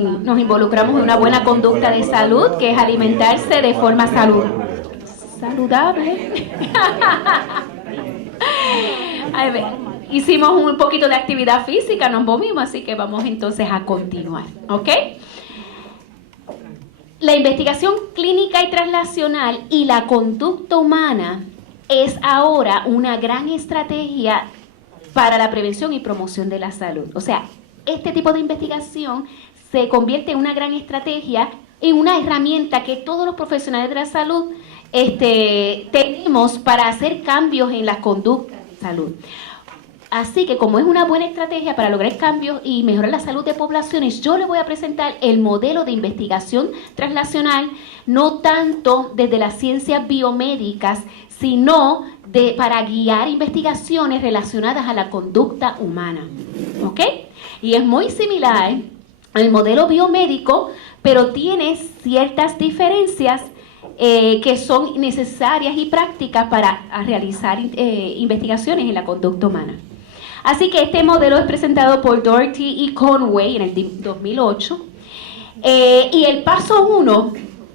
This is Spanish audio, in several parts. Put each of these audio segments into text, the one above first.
nos involucramos en una buena conducta de salud, que es alimentarse de forma saludable. A ver, hicimos un poquito de actividad física, nos movimos, así que vamos entonces a continuar, ¿ok? La investigación clínica y translacional y la conducta humana es ahora una gran estrategia para la prevención y promoción de la salud. O sea, este tipo de investigación se convierte en una gran estrategia, en una herramienta que todos los profesionales de la salud tenemos para hacer cambios en las conductas de salud. Así que como es una buena estrategia para lograr cambios y mejorar la salud de poblaciones, yo le voy a presentar el modelo de investigación translacional, no tanto desde las ciencias biomédicas, sino para guiar investigaciones relacionadas a la conducta humana. ¿Ok? Y es muy similar al modelo biomédico, pero tiene ciertas diferencias que son necesarias y prácticas para realizar investigaciones en la conducta humana. Así que este modelo es presentado por Doherty y Conway en el 2008. Y el paso 1,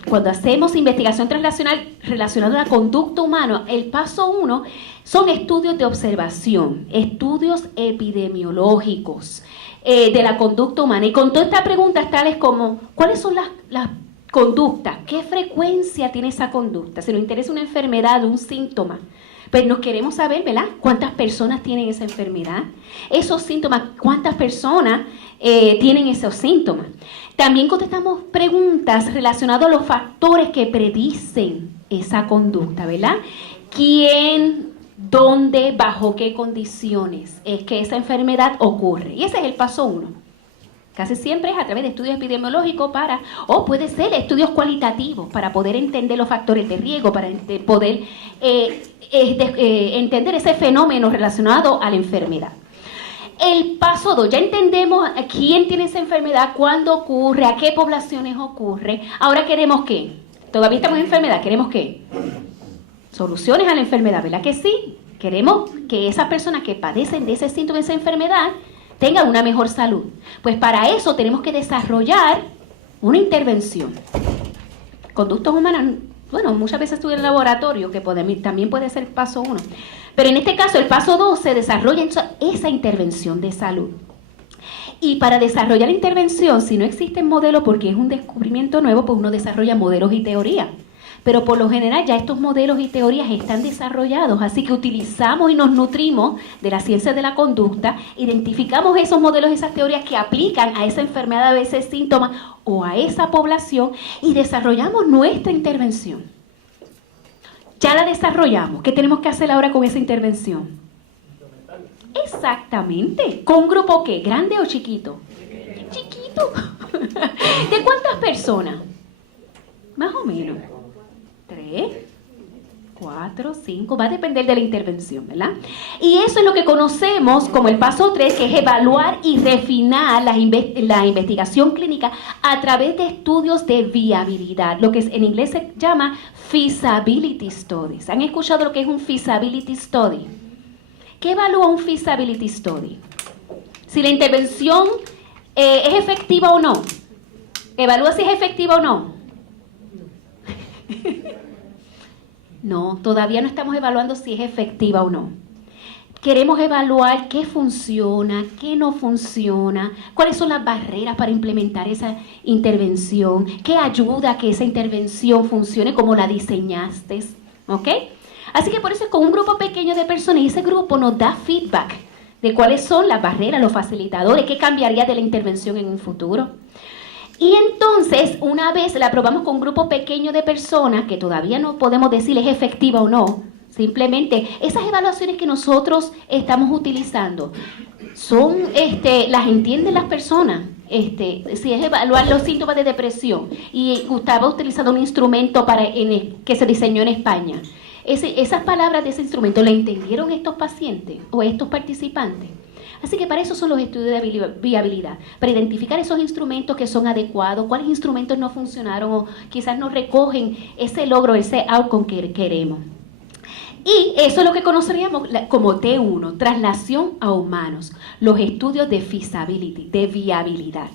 cuando hacemos investigación translacional relacionada a la conducta humana, el paso 1 son estudios de observación, estudios epidemiológicos de la conducta humana. Y con todas estas preguntas tales como, ¿cuáles son las conductas? ¿Qué frecuencia tiene esa conducta? Si nos interesa una enfermedad o un síntoma, pues nos queremos saber, ¿verdad? ¿Cuántas personas tienen esa enfermedad? Esos síntomas, ¿cuántas personas tienen esos síntomas? También contestamos preguntas relacionadas a los factores que predicen esa conducta, ¿verdad? ¿Quién, dónde, bajo qué condiciones es que esa enfermedad ocurre? Y ese es el paso 1. Casi siempre es a través de estudios epidemiológicos o puede ser estudios cualitativos para poder entender los factores de riesgo, para poder entender ese fenómeno relacionado a la enfermedad. El paso 2, ya entendemos a quién tiene esa enfermedad, cuándo ocurre, a qué poblaciones ocurre. Ahora queremos ¿qué? Todavía estamos en enfermedad, ¿queremos qué? Soluciones a la enfermedad, ¿verdad que sí? Queremos que esas personas que padecen de ese síntoma, de esa enfermedad, tengan una mejor salud. Pues para eso tenemos que desarrollar una intervención. Conductas humanas, bueno, muchas veces estudia en el laboratorio, que también puede ser el paso 1. Pero en este caso, el paso 2 se desarrolla esa intervención de salud. Y para desarrollar la intervención, si no existe modelo, porque es un descubrimiento nuevo, pues uno desarrolla modelos y teorías. Pero por lo general ya estos modelos y teorías están desarrollados, así que utilizamos y nos nutrimos de la ciencia de la conducta, identificamos esos modelos y esas teorías que aplican a esa enfermedad, a ese síntoma o a esa población y desarrollamos nuestra intervención. Ya la desarrollamos. ¿Qué tenemos que hacer ahora con esa intervención? Exactamente. ¿Con un grupo qué? ¿Grande o chiquito? Chiquito. ¿De cuántas personas? Más o menos. 3, 4, 5, va a depender de la intervención, ¿verdad? Y eso es lo que conocemos como el paso 3, que es evaluar y refinar la investigación clínica a través de estudios de viabilidad, lo que en inglés se llama feasibility studies. ¿Han escuchado lo que es un feasibility study? ¿Qué evalúa un feasibility study? Si la intervención es efectiva o no. Evalúa si es efectiva o no. No, todavía no estamos evaluando si es efectiva o no. Queremos evaluar qué funciona, qué no funciona, cuáles son las barreras para implementar esa intervención, qué ayuda a que esa intervención funcione como la diseñaste, ¿ok? Así que por eso es con un grupo pequeño de personas y ese grupo nos da feedback de cuáles son las barreras, los facilitadores, qué cambiaría de la intervención en un futuro. Y entonces, una vez la aprobamos con un grupo pequeño de personas, que todavía no podemos decir es efectiva o no, simplemente esas evaluaciones que nosotros estamos utilizando, las entienden las personas. Si es evaluar los síntomas de depresión, y Gustavo utilizando un instrumento que se diseñó en España, esas palabras de ese instrumento, ¿la entendieron estos pacientes o estos participantes? Así que para eso son los estudios de viabilidad, para identificar esos instrumentos que son adecuados, cuáles instrumentos no funcionaron o quizás no recogen ese logro, ese outcome que queremos. Y eso es lo que conoceríamos como T1, traslación a humanos, los estudios de feasibility, de viabilidad.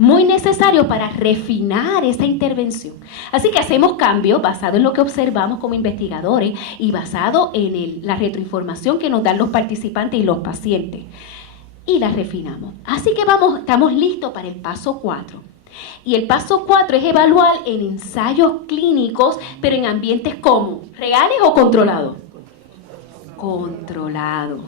muy necesario para refinar esa intervención. Así que hacemos cambios basados en lo que observamos como investigadores y basado en la retroinformación que nos dan los participantes y los pacientes. Y la refinamos. Así que estamos listos para el paso 4. Y el paso 4 es evaluar en ensayos clínicos, pero en ambientes ¿cómo? ¿Reales o controlados? Controlados.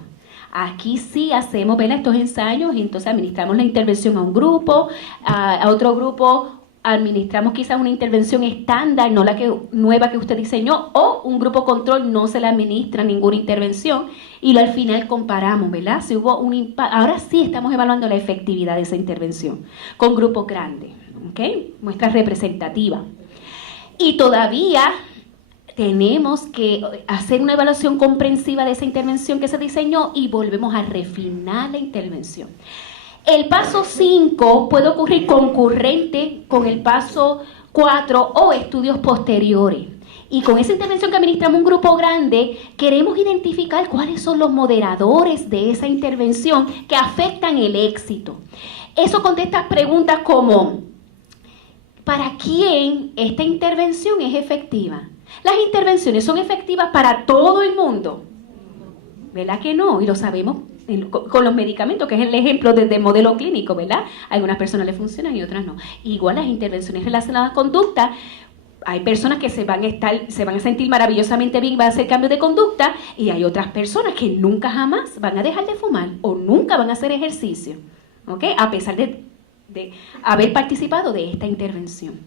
Aquí sí hacemos, ¿verdad?, estos ensayos y entonces administramos la intervención a un grupo, a otro grupo administramos quizás una intervención estándar, no la nueva que usted diseñó, o un grupo control no se le administra ninguna intervención y al final comparamos, ¿verdad? Si hubo un impacto. Ahora sí estamos evaluando la efectividad de esa intervención con grupos grandes, ¿ok? Muestra representativa. Y todavía tenemos que hacer una evaluación comprensiva de esa intervención que se diseñó y volvemos a refinar la intervención. El paso 5 puede ocurrir concurrente con el paso 4 o estudios posteriores. Y con esa intervención que administramos un grupo grande, queremos identificar cuáles son los moderadores de esa intervención que afectan el éxito. Eso contesta preguntas como, ¿para quién esta intervención es efectiva? ¿Las intervenciones son efectivas para todo el mundo? ¿Verdad que no? Y lo sabemos con los medicamentos, que es el ejemplo desde el modelo clínico, ¿verdad? A algunas personas le funcionan y otras no. Igual las intervenciones relacionadas a conducta, hay personas que se van a sentir maravillosamente bien, van a hacer cambios de conducta, y hay otras personas que nunca jamás van a dejar de fumar o nunca van a hacer ejercicio, ¿ok? A pesar de haber participado de esta intervención.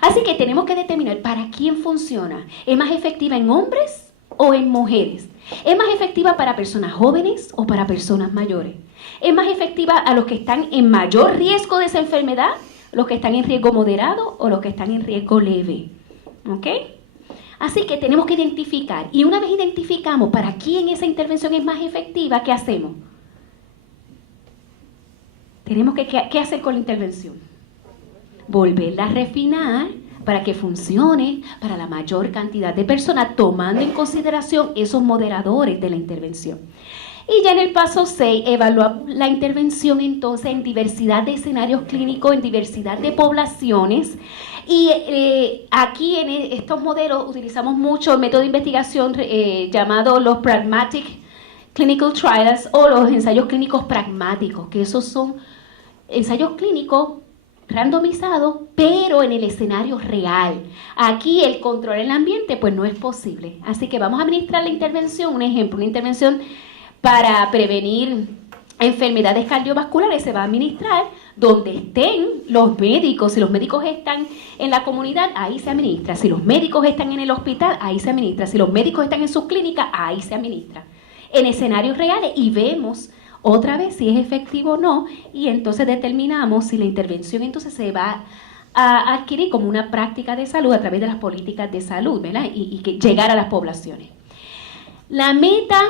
Así que tenemos que determinar para quién funciona. ¿Es más efectiva en hombres o en mujeres? ¿Es más efectiva para personas jóvenes o para personas mayores? ¿Es más efectiva a los que están en mayor riesgo de esa enfermedad, los que están en riesgo moderado o los que están en riesgo leve? ¿Ok? Así que tenemos que identificar. Y una vez identificamos para quién esa intervención es más efectiva, ¿qué hacemos? Tenemos ¿qué hacer con la intervención? Volverla a refinar para que funcione para la mayor cantidad de personas, tomando en consideración esos moderadores de la intervención. Y ya en el paso 6, evaluar la intervención entonces en diversidad de escenarios clínicos, en diversidad de poblaciones. Y aquí en estos modelos utilizamos mucho el método de investigación llamado los Pragmatic Clinical Trials o los ensayos clínicos pragmáticos, que esos son ensayos clínicos randomizados, pero en el escenario real. Aquí el control en el ambiente pues no es posible. Así que vamos a administrar la intervención, un ejemplo, una intervención para prevenir enfermedades cardiovasculares se va a administrar donde estén los médicos. Si los médicos están en la comunidad, ahí se administra. Si los médicos están en el hospital, ahí se administra. Si los médicos están en sus clínicas, ahí se administra. En escenarios reales y vemos otra vez si es efectivo o no, y entonces determinamos si la intervención entonces se va a adquirir como una práctica de salud a través de las políticas de salud, ¿verdad? Y que llegar a las poblaciones. La meta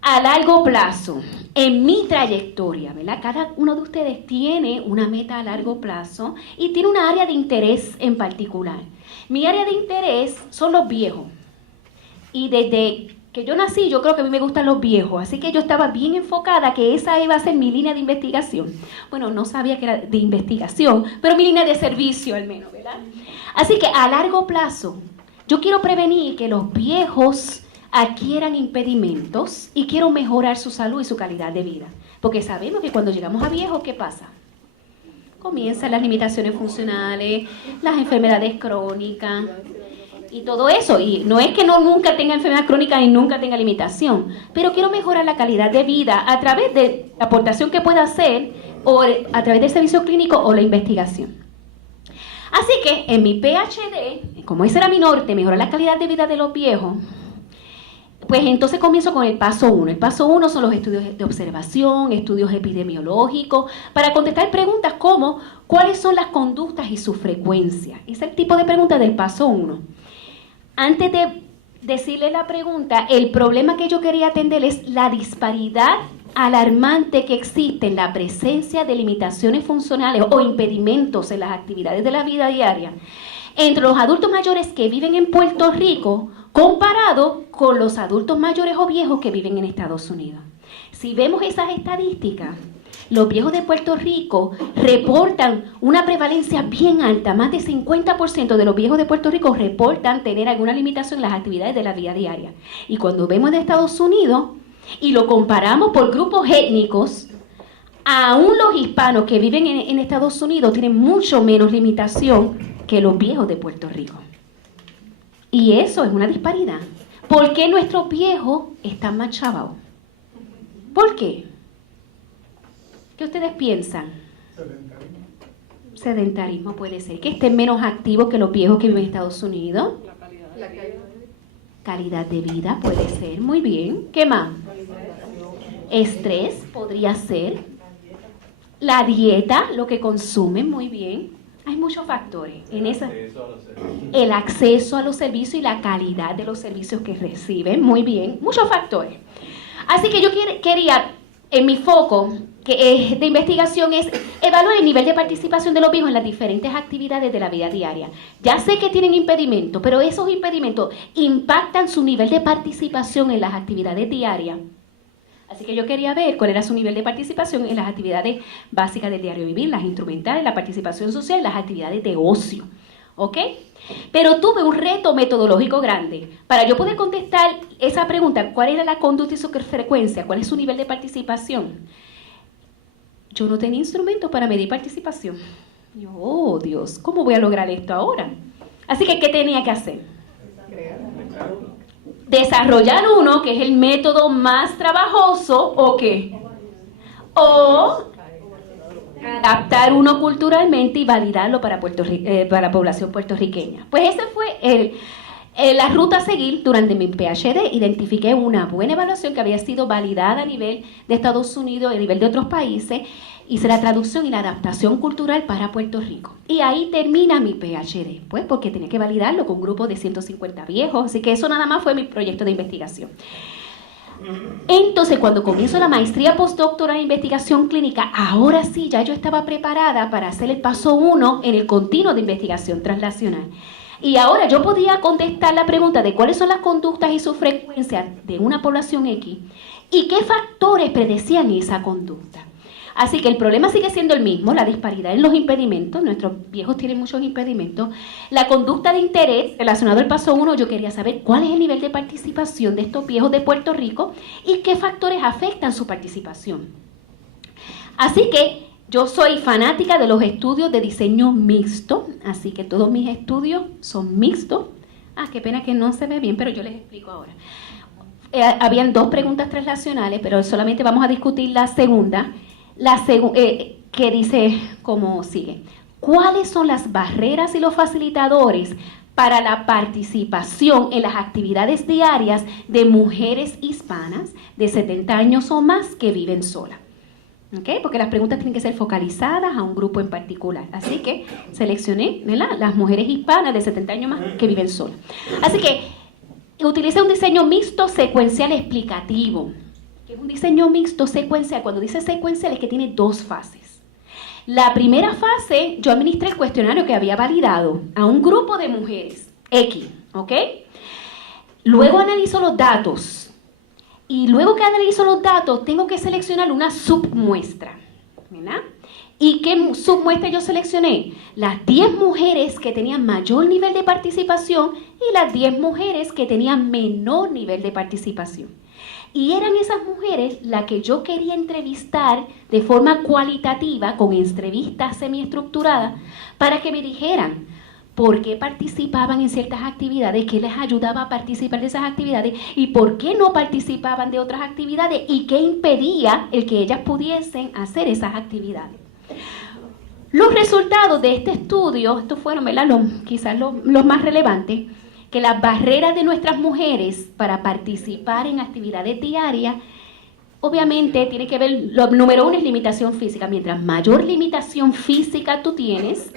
a largo plazo, en mi trayectoria, ¿verdad? Cada uno de ustedes tiene una meta a largo plazo y tiene una área de interés en particular. Mi área de interés son los viejos. Y desde que yo nací, yo creo que a mí me gustan los viejos, así que yo estaba bien enfocada que esa iba a ser mi línea de investigación. Bueno, no sabía que era de investigación, pero mi línea de servicio al menos, ¿verdad? Así que a largo plazo, yo quiero prevenir que los viejos adquieran impedimentos y quiero mejorar su salud y su calidad de vida. Porque sabemos que cuando llegamos a viejos, ¿qué pasa? Comienzan las limitaciones funcionales, las enfermedades crónicas y todo eso. Y no es que nunca tenga enfermedad crónica y nunca tenga limitación, pero quiero mejorar la calidad de vida a través de la aportación que pueda hacer o a través del servicio clínico o la investigación. Así que en mi PhD, como ese era mi norte, mejorar la calidad de vida de los viejos, pues entonces comienzo con el paso 1. El paso 1 son los estudios de observación, estudios epidemiológicos, para contestar preguntas como ¿cuáles son las conductas y su frecuencia? Ese es el tipo de pregunta del paso 1. Antes de decirle la pregunta, el problema que yo quería atender es la disparidad alarmante que existe en la presencia de limitaciones funcionales o impedimentos en las actividades de la vida diaria entre los adultos mayores que viven en Puerto Rico comparado con los adultos mayores o viejos que viven en Estados Unidos. Si vemos esas estadísticas, Los viejos de Puerto Rico reportan una prevalencia bien alta. Más de 50% de los viejos de Puerto Rico reportan tener alguna limitación en las actividades de la vida diaria. Y cuando vemos de Estados Unidos y lo comparamos por grupos étnicos, aún los hispanos que viven en Estados Unidos tienen mucho menos limitación que los viejos de Puerto Rico. Y eso es una disparidad. ¿Por qué nuestros viejos están más chavados? ¿Por qué? ¿Qué ustedes piensan? Sedentarismo puede ser. Que estén menos activos que los viejos que viven en Estados Unidos. Calidad de vida puede ser. Muy bien. ¿Qué más? Estrés podría ser. La dieta, lo que consumen, muy bien. Hay muchos factores. El acceso a los servicios y la calidad de los servicios que reciben, muy bien. Muchos factores. Así que yo quería, en mi foco de investigación es evaluar el nivel de participación de los viejos en las diferentes actividades de la vida diaria. Ya sé que tienen impedimentos, pero esos impedimentos impactan su nivel de participación en las actividades diarias. Así que yo quería ver cuál era su nivel de participación en las actividades básicas del diario vivir, las instrumentales, la participación social, las actividades de ocio. ¿Ok? Pero tuve un reto metodológico grande. Para yo poder contestar esa pregunta, ¿cuál era la conducta y su frecuencia? ¿Cuál es su nivel de participación? Yo no tenía instrumentos para medir participación. Yo, oh Dios, ¿cómo voy a lograr esto ahora? Así que, ¿qué tenía que hacer? Desarrollar uno, que es el método más trabajoso, ¿o qué? O adaptar uno culturalmente y validarlo para la población puertorriqueña. Pues ese fue la ruta a seguir durante mi PhD. Identifiqué una buena evaluación que había sido validada a nivel de Estados Unidos y a nivel de otros países. Hice la traducción y la adaptación cultural para Puerto Rico. Y ahí termina mi PhD, pues porque tenía que validarlo con un grupo de 150 viejos. Así que eso nada más fue mi proyecto de investigación. Entonces, cuando comienzo la maestría postdoctoral en investigación clínica, ahora sí, ya yo estaba preparada para hacer el paso 1 en el continuo de investigación translacional. Y ahora yo podía contestar la pregunta de cuáles son las conductas y su frecuencia de una población X y qué factores predecían esa conducta. Así que el problema sigue siendo el mismo, la disparidad en los impedimentos. Nuestros viejos tienen muchos impedimentos. La conducta de interés relacionado al paso 1, yo quería saber cuál es el nivel de participación de estos viejos de Puerto Rico y qué factores afectan su participación. Así que yo soy fanática de los estudios de diseño mixto, así que todos mis estudios son mixtos. Qué pena que no se ve bien, pero yo les explico ahora. Habían 2 preguntas translacionales, pero solamente vamos a discutir la segunda. Que dice como sigue: ¿cuáles son las barreras y los facilitadores para la participación en las actividades diarias de mujeres hispanas de 70 años o más que viven solas? ¿Okay? Porque las preguntas tienen que ser focalizadas a un grupo en particular. Así que seleccioné, ¿verdad?, las mujeres hispanas de 70 años más que viven solas. Así que utilicé un diseño mixto secuencial explicativo. Un diseño mixto secuencial, cuando dice secuencial es que tiene 2 fases. La primera fase, yo administré el cuestionario que había validado a un grupo de mujeres X, ¿ok? Luego analizo los datos y luego que analizo los datos tengo que seleccionar una submuestra, ¿verdad? ¿Y qué submuestra yo seleccioné? Las 10 mujeres que tenían mayor nivel de participación y las 10 mujeres que tenían menor nivel de participación. Y eran esas mujeres las que yo quería entrevistar de forma cualitativa, con entrevistas semiestructuradas, para que me dijeran por qué participaban en ciertas actividades, qué les ayudaba a participar de esas actividades y por qué no participaban de otras actividades y qué impedía el que ellas pudiesen hacer esas actividades. Los resultados de este estudio, estos fueron, ¿verdad?, quizás los más relevantes, que las barreras de nuestras mujeres para participar en actividades diarias, obviamente tiene que ver, lo número 1 es limitación física. Mientras mayor limitación física tú tienes,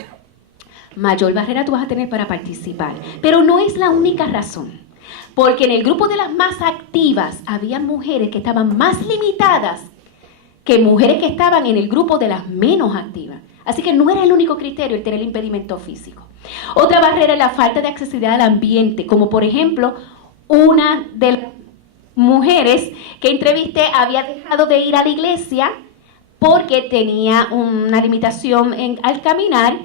mayor barrera tú vas a tener para participar. Pero no es la única razón, porque en el grupo de las más activas había mujeres que estaban más limitadas que mujeres que estaban en el grupo de las menos activas. Así que no era el único criterio el tener el impedimento físico. Otra barrera es la falta de accesibilidad al ambiente, como por ejemplo, una de las mujeres que entrevisté había dejado de ir a la iglesia porque tenía una limitación al caminar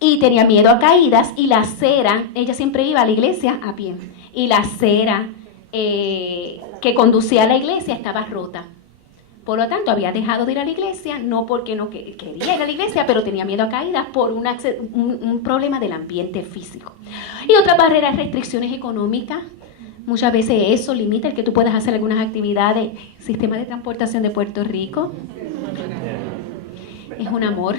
y tenía miedo a caídas, y la acera, ella siempre iba a la iglesia a pie, y la acera que conducía a la iglesia estaba rota. Por lo tanto, había dejado de ir a la iglesia, no porque no quería ir a la iglesia, pero tenía miedo a caídas por un problema del ambiente físico. Y otra barrera es restricciones económicas. Muchas veces eso limita el que tú puedas hacer algunas actividades. Sistema de transportación de Puerto Rico es un amor.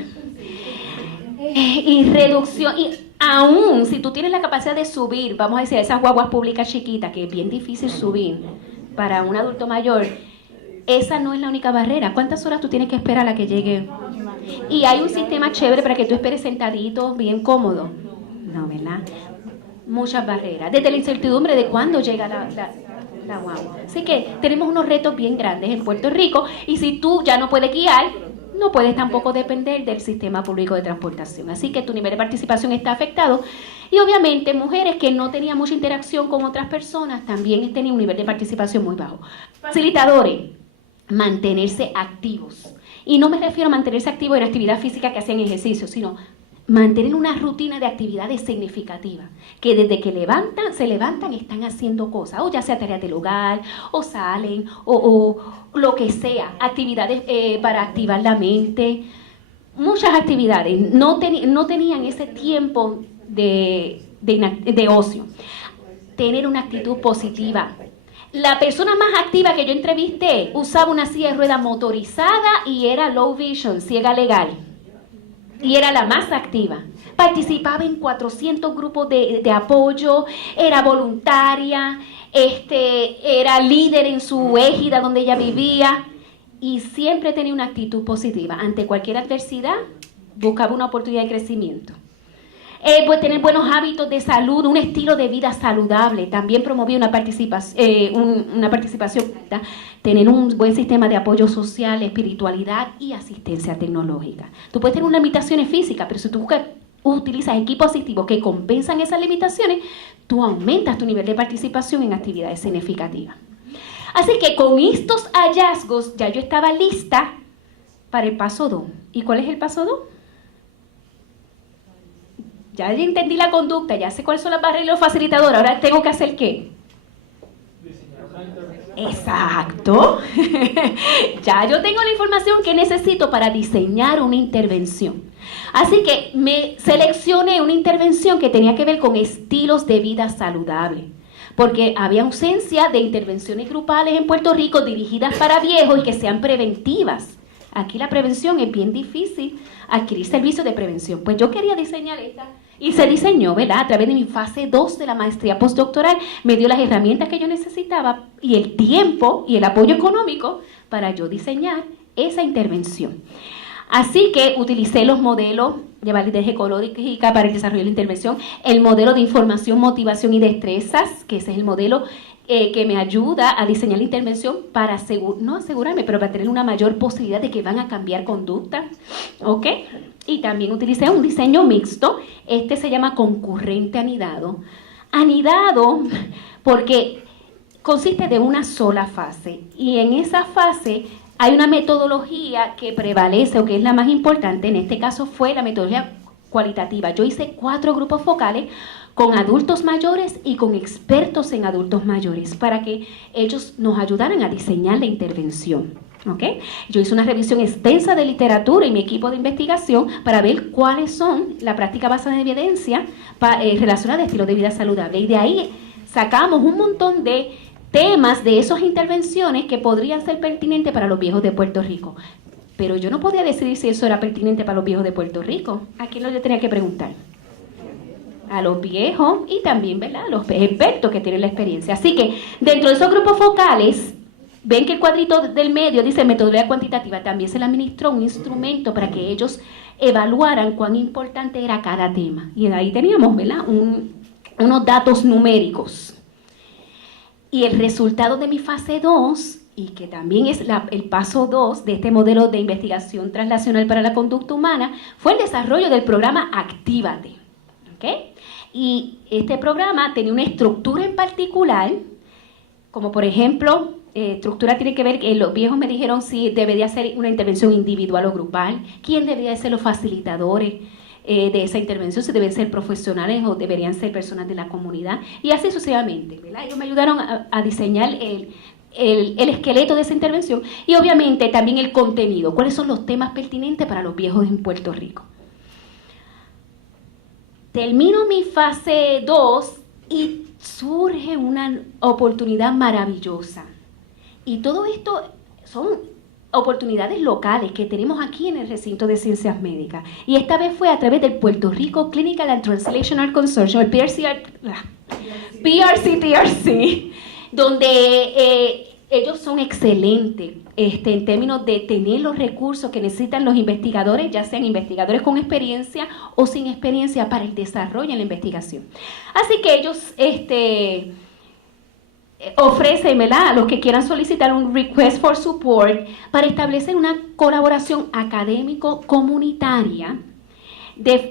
Y reducción, y aún si tú tienes la capacidad de subir, vamos a decir, a esas guaguas públicas chiquitas, que es bien difícil subir para un adulto mayor, esa no es la única barrera. ¿Cuántas horas tú tienes que esperar a que llegue? Y hay un sistema chévere para que tú esperes sentadito, bien cómodo. No, ¿verdad? Muchas barreras. Desde la incertidumbre de cuándo llega la guagua. Así que tenemos unos retos bien grandes en Puerto Rico, y si tú ya no puedes guiar, no puedes tampoco depender del sistema público de transportación. Así que tu nivel de participación está afectado. Y obviamente mujeres que no tenían mucha interacción con otras personas también tenían un nivel de participación muy bajo. Facilitadores, mantenerse activos. Y no me refiero a mantenerse activos en actividad física que hacen ejercicio, sino mantener una rutina de actividades significativas, que desde que se levantan están haciendo cosas, o ya sea tareas del hogar, o salen, o lo que sea, actividades para activar la mente, muchas actividades. No tenían ese tiempo de ocio. Tener una actitud positiva. La persona más activa que yo entrevisté usaba una silla de ruedas motorizada y era low vision, ciega legal. Y era la más activa. Participaba en 400 grupos de apoyo, era voluntaria, era líder en su égida donde ella vivía, y siempre tenía una actitud positiva. Ante cualquier adversidad, buscaba una oportunidad de crecimiento. Pues tener buenos hábitos de salud, un estilo de vida saludable. También promovía una participación, tener un buen sistema de apoyo social, espiritualidad y asistencia tecnológica. Tú puedes tener unas limitaciones físicas, pero si tú utilizas equipos asistivos que compensan esas limitaciones, tú aumentas tu nivel de participación en actividades significativas. Así que con estos hallazgos ya yo estaba lista para el paso 2. ¿Y cuál es el paso 2? Ya entendí la conducta, ya sé cuáles son las barreras y los facilitadores. Ahora tengo que hacer ¿qué? Exacto. Ya yo tengo la información que necesito para diseñar una intervención. Así que me seleccioné una intervención que tenía que ver con estilos de vida saludable, porque había ausencia de intervenciones grupales en Puerto Rico dirigidas para viejos y que sean preventivas. Aquí la prevención es bien difícil, adquirir servicios de prevención. Pues yo quería diseñar esta, y se diseñó, ¿verdad? A través de mi fase 2 de la maestría postdoctoral, me dio las herramientas que yo necesitaba y el tiempo y el apoyo económico para yo diseñar esa intervención. Así que utilicé los modelos de validez ecológica para el desarrollo de la intervención, el modelo de información, motivación y destrezas, que ese es el modelo que me ayuda a diseñar la intervención para no asegurarme, pero para tener una mayor posibilidad de que van a cambiar conducta, ¿ok? Y también utilicé un diseño mixto, se llama concurrente anidado. Anidado porque consiste de una sola fase, y en esa fase hay una metodología que prevalece o que es la más importante. En este caso fue la metodología cualitativa. Yo hice 4 grupos focales con adultos mayores y con expertos en adultos mayores para que ellos nos ayudaran a diseñar la intervención. ¿Okay? Yo hice una revisión extensa de literatura y mi equipo de investigación para ver cuáles son la práctica basada en evidencia relacionada al estilo de vida saludable. Y de ahí sacamos un montón de temas de esas intervenciones que podrían ser pertinentes para los viejos de Puerto Rico. Pero yo no podía decidir si eso era pertinente para los viejos de Puerto Rico. ¿A quién le tenía que preguntar? A los viejos y también, ¿verdad?, a los expertos que tienen la experiencia. Así que dentro de esos grupos focales, ven que el cuadrito del medio dice metodología cuantitativa. También se le administró un instrumento para que ellos evaluaran cuán importante era cada tema. Y ahí teníamos, ¿verdad?, unos datos numéricos. Y el resultado de mi fase 2, y que también es el paso 2 de este modelo de investigación translacional para la conducta humana, fue el desarrollo del programa Actívate. ¿Okay? Y este programa tenía una estructura en particular como por ejemplo, estructura tiene que ver que los viejos me dijeron si debería ser una intervención individual o grupal, quién debería ser los facilitadores de esa intervención, si deben ser profesionales o deberían ser personas de la comunidad, y así sucesivamente, ¿verdad? Ellos me ayudaron a diseñar el esqueleto de esa intervención y obviamente también el contenido, cuáles son los temas pertinentes para los viejos en Puerto Rico. Termino mi fase 2 y surge una oportunidad maravillosa. Y todo esto son oportunidades locales que tenemos aquí en el recinto de ciencias médicas. Y esta vez fue a través del Puerto Rico Clinical and Translational Consortium, el PRCTRC, donde ellos son excelentes en términos de tener los recursos que necesitan los investigadores, ya sean investigadores con experiencia o sin experiencia, para el desarrollo en la investigación. Así que ellos ofrecen, ¿verdad?, a los que quieran solicitar un request for support para establecer una colaboración académico-comunitaria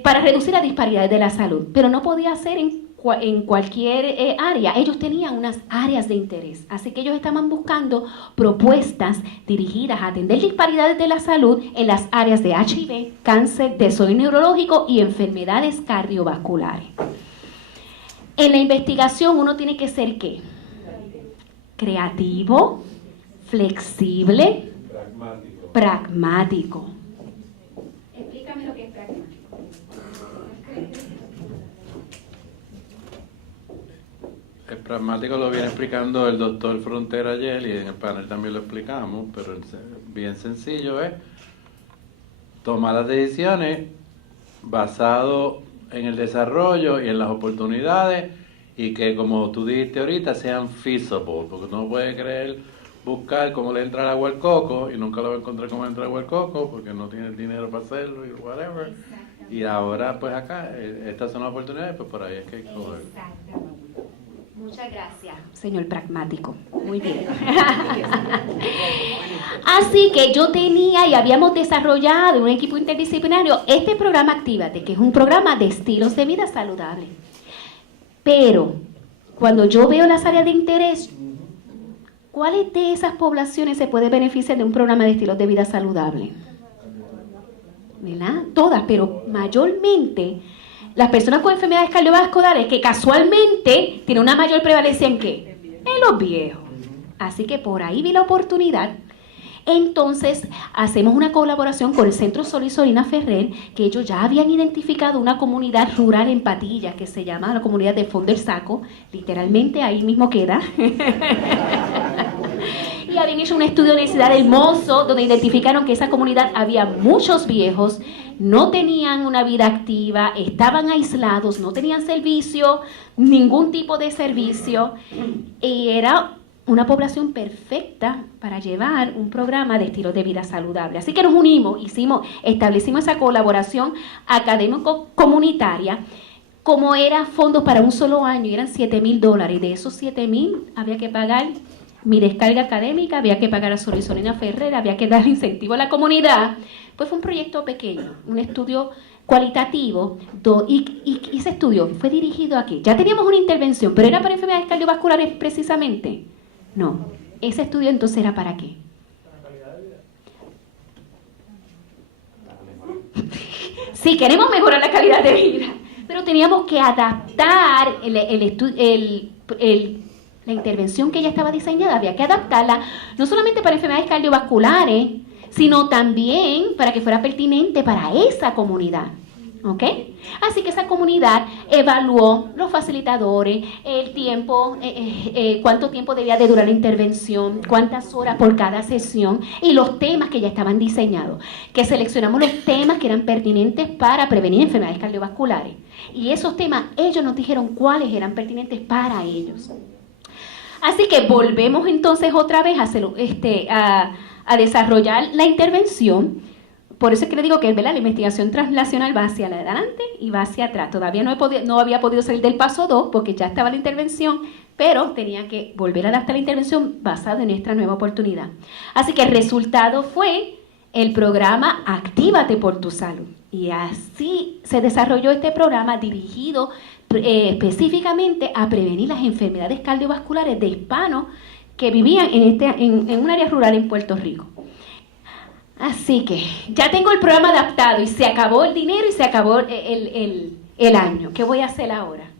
para reducir las disparidades de la salud, pero no podía ser en cualquier área. Ellos tenían unas áreas de interés, así que ellos estaban buscando propuestas dirigidas a atender disparidades de la salud en las áreas de HIV, cáncer, desorden neurológico y enfermedades cardiovasculares. En la investigación uno tiene que ser ¿qué? Creativo, flexible, pragmático. Explícame lo que es pragmático. El pragmático lo viene explicando el doctor Frontera ayer y en el panel también lo explicamos, pero bien sencillo es tomar las decisiones basado en el desarrollo y en las oportunidades, y que, como tú dijiste ahorita, sean feasible, porque no puede buscar cómo le entra el agua al coco y nunca lo va a encontrar cómo entra el agua al coco porque no tiene el dinero para hacerlo y whatever. Y ahora pues acá, estas son las oportunidades, pues por ahí es que hay que coger. Muchas gracias, señor pragmático. Muy bien. Así que yo tenía y habíamos desarrollado un equipo interdisciplinario este programa Actívate, que es un programa de estilos de vida saludable. Pero cuando yo veo las áreas de interés, ¿cuáles de esas poblaciones se puede beneficiar de un programa de estilos de vida saludable? ¿Verdad? Todas, pero mayormente las personas con enfermedades cardiovasculares, que casualmente tienen una mayor prevalencia ¿en qué? En los viejos. Así que por ahí vi la oportunidad. Entonces hacemos una colaboración con el Centro Sol y Sorina Ferrer, que ellos ya habían identificado una comunidad rural en Patillas que se llama la comunidad de Fondo del Saco, literalmente ahí mismo queda. Y habían hecho un estudio de Universidad hermoso donde identificaron que esa comunidad había muchos viejos, no tenían una vida activa, estaban aislados, no tenían servicio, ningún tipo de servicio, y era una población perfecta para llevar un programa de estilo de vida saludable. Así que nos unimos, establecimos esa colaboración académico-comunitaria. Como era fondos para un solo año, eran $7,000. De esos $7,000 había que pagar mi descarga académica, había que pagar a Sol y Sorina Ferrer, había que dar incentivo a la comunidad. Pues fue un proyecto pequeño, un estudio cualitativo, y ese estudio fue dirigido aquí. Ya teníamos una intervención, pero ¿era para enfermedades cardiovasculares precisamente? No. Ese estudio entonces ¿era para qué? Sí, queremos mejorar la calidad de vida, pero teníamos que adaptar la intervención que ya estaba diseñada, había que adaptarla no solamente para enfermedades cardiovasculares, sino también para que fuera pertinente para esa comunidad. ¿Ok? Así que esa comunidad evaluó los facilitadores, el tiempo, cuánto tiempo debía de durar la intervención, cuántas horas por cada sesión y los temas que ya estaban diseñados. Que seleccionamos los temas que eran pertinentes para prevenir enfermedades cardiovasculares. Y esos temas, ellos nos dijeron cuáles eran pertinentes para ellos. Así que volvemos entonces otra vez a desarrollar la intervención. Por eso es que le digo que la investigación translacional va hacia adelante y va hacia atrás. Todavía no había podido salir del paso 2 porque ya estaba la intervención, pero tenía que volver a adaptar la intervención basada en nuestra nueva oportunidad. Así que el resultado fue el programa Actívate por tu Salud. Y así se desarrolló este programa dirigido específicamente a prevenir las enfermedades cardiovasculares de hispanos que vivían en un área rural en Puerto Rico. Así que ya tengo el programa adaptado y se acabó el dinero y se acabó el año. ¿Qué voy a hacer ahora?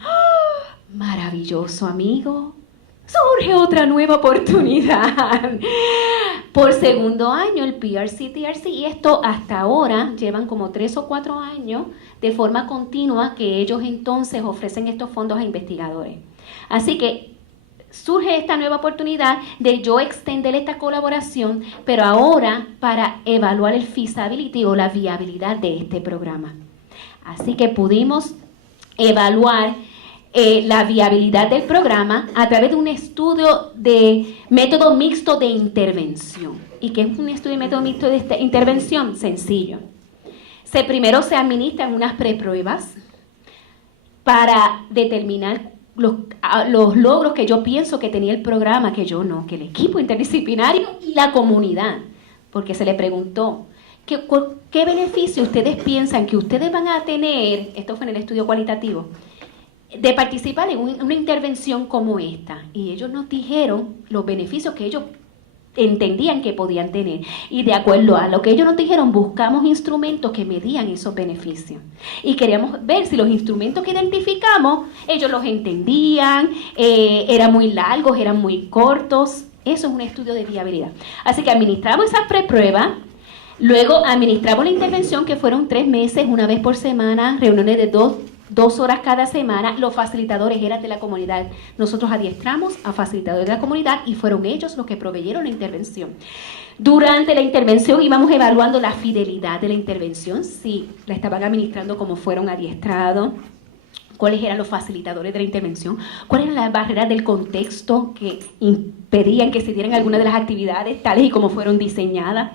¡Oh! Maravilloso, amigo. Surge otra nueva oportunidad. Por segundo año el PRC-TRC, y esto hasta ahora llevan como 3 o 4 años de forma continua que ellos entonces ofrecen estos fondos a investigadores. Así que surge esta nueva oportunidad de yo extender esta colaboración, pero ahora para evaluar el feasibility o la viabilidad de este programa. Así que pudimos evaluar la viabilidad del programa a través de un estudio de método mixto de intervención. ¿Y qué es un estudio de método mixto de intervención? Sencillo. Primero se administran unas prepruebas para determinar los logros que yo pienso que tenía el programa, que yo no, que el equipo interdisciplinario y la comunidad, porque se le preguntó ¿qué beneficio ustedes piensan que ustedes van a tener? Esto fue en el estudio cualitativo, de participar en una intervención como esta. Y ellos nos dijeron los beneficios que ellos entendían que podían tener. Y de acuerdo a lo que ellos nos dijeron, buscamos instrumentos que medían esos beneficios. Y queríamos ver si los instrumentos que identificamos, ellos los entendían, eran muy largos, eran muy cortos. Eso es un estudio de viabilidad. Así que administramos esas prepruebas. Luego administramos la intervención, que fueron 3 meses, una vez por semana, reuniones de 2 horas cada semana. Los facilitadores eran de la comunidad. Nosotros adiestramos a facilitadores de la comunidad y fueron ellos los que proveyeron la intervención. Durante la intervención íbamos evaluando la fidelidad de la intervención, si la estaban administrando como fueron adiestrados, cuáles eran los facilitadores de la intervención, cuáles eran las barreras del contexto que impedían que se dieran algunas de las actividades tales y como fueron diseñadas.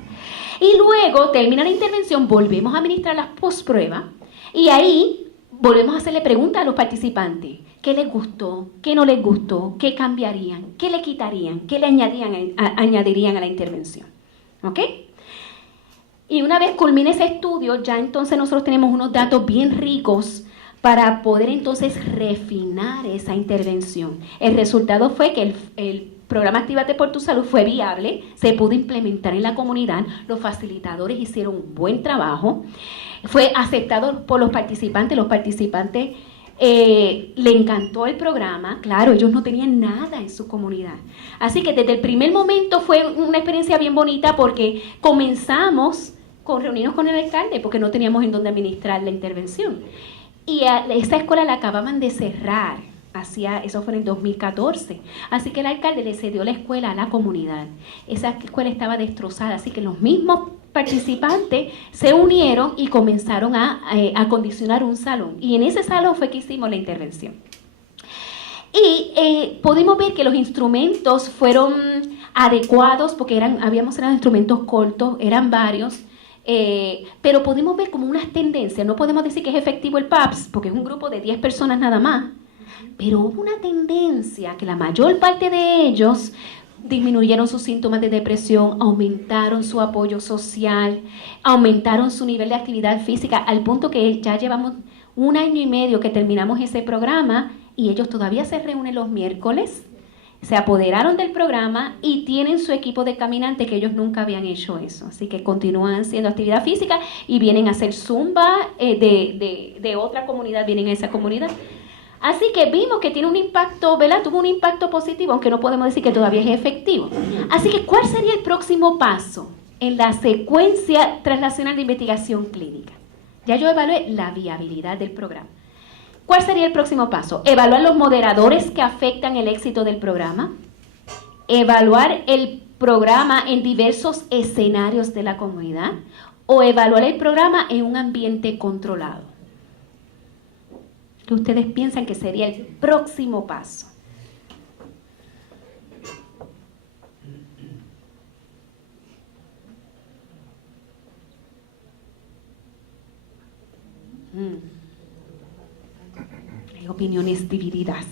Y luego termina la intervención, volvemos a administrar las postpruebas y ahí volvemos a hacerle preguntas a los participantes. ¿Qué les gustó? ¿Qué no les gustó? ¿Qué cambiarían? ¿Qué le quitarían? ¿Qué le añadirían a la intervención? ¿Ok? Y una vez culmine ese estudio, ya entonces nosotros tenemos unos datos bien ricos para poder entonces refinar esa intervención. El resultado fue que el programa Actívate por tu Salud fue viable, se pudo implementar en la comunidad, los facilitadores hicieron un buen trabajo, fue aceptado por los participantes le encantó el programa. Claro, ellos no tenían nada en su comunidad. Así que desde el primer momento fue una experiencia bien bonita, porque comenzamos con reunirnos con el alcalde porque no teníamos en dónde administrar la intervención. Y esa escuela la acababan de cerrar. Eso fue en el 2014. Así que el alcalde le cedió la escuela a la comunidad. Esa escuela estaba destrozada, así que los mismos participantes se unieron y comenzaron a acondicionar un salón. Y en ese salón fue que hicimos la intervención. Y pudimos ver que los instrumentos fueron adecuados, porque habíamos instrumentos cortos, eran varios. Pero pudimos ver como unas tendencias. No podemos decir que es efectivo el PAPS, porque es un grupo de 10 personas nada más. Pero hubo una tendencia que la mayor parte de ellos disminuyeron sus síntomas de depresión, aumentaron su apoyo social, aumentaron su nivel de actividad física, al punto que ya llevamos 1 año y medio que terminamos ese programa y ellos todavía se reúnen los miércoles, se apoderaron del programa y tienen su equipo de caminantes, que ellos nunca habían hecho eso. Así que continúan haciendo actividad física y vienen a hacer zumba de otra comunidad, vienen a esa comunidad. Así que vimos que tiene un impacto, ¿verdad? Tuvo un impacto positivo, aunque no podemos decir que todavía es efectivo. Así que, ¿cuál sería el próximo paso en la secuencia translacional de investigación clínica? Ya yo evalué la viabilidad del programa. ¿Cuál sería el próximo paso? Evaluar los moderadores que afectan el éxito del programa. Evaluar el programa en diversos escenarios de la comunidad. O evaluar el programa en un ambiente controlado. ¿Qué ustedes piensan que sería el próximo paso? Hay opiniones divididas.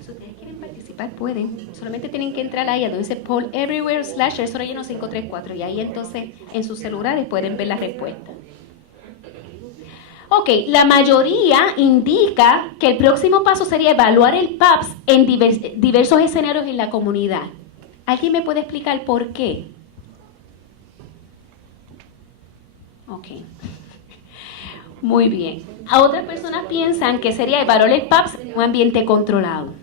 Si ustedes quieren participar, pueden. Solamente tienen que entrar ahí a donde dice Poll Everywhere /relleno 534 y ahí entonces en sus celulares pueden ver la respuesta. Ok, la mayoría indica que el próximo paso sería evaluar el PAPS en diversos escenarios en la comunidad. ¿Alguien me puede explicar por qué? Ok. Muy bien. A otras personas piensan que sería evaluar el PAPS en un ambiente controlado.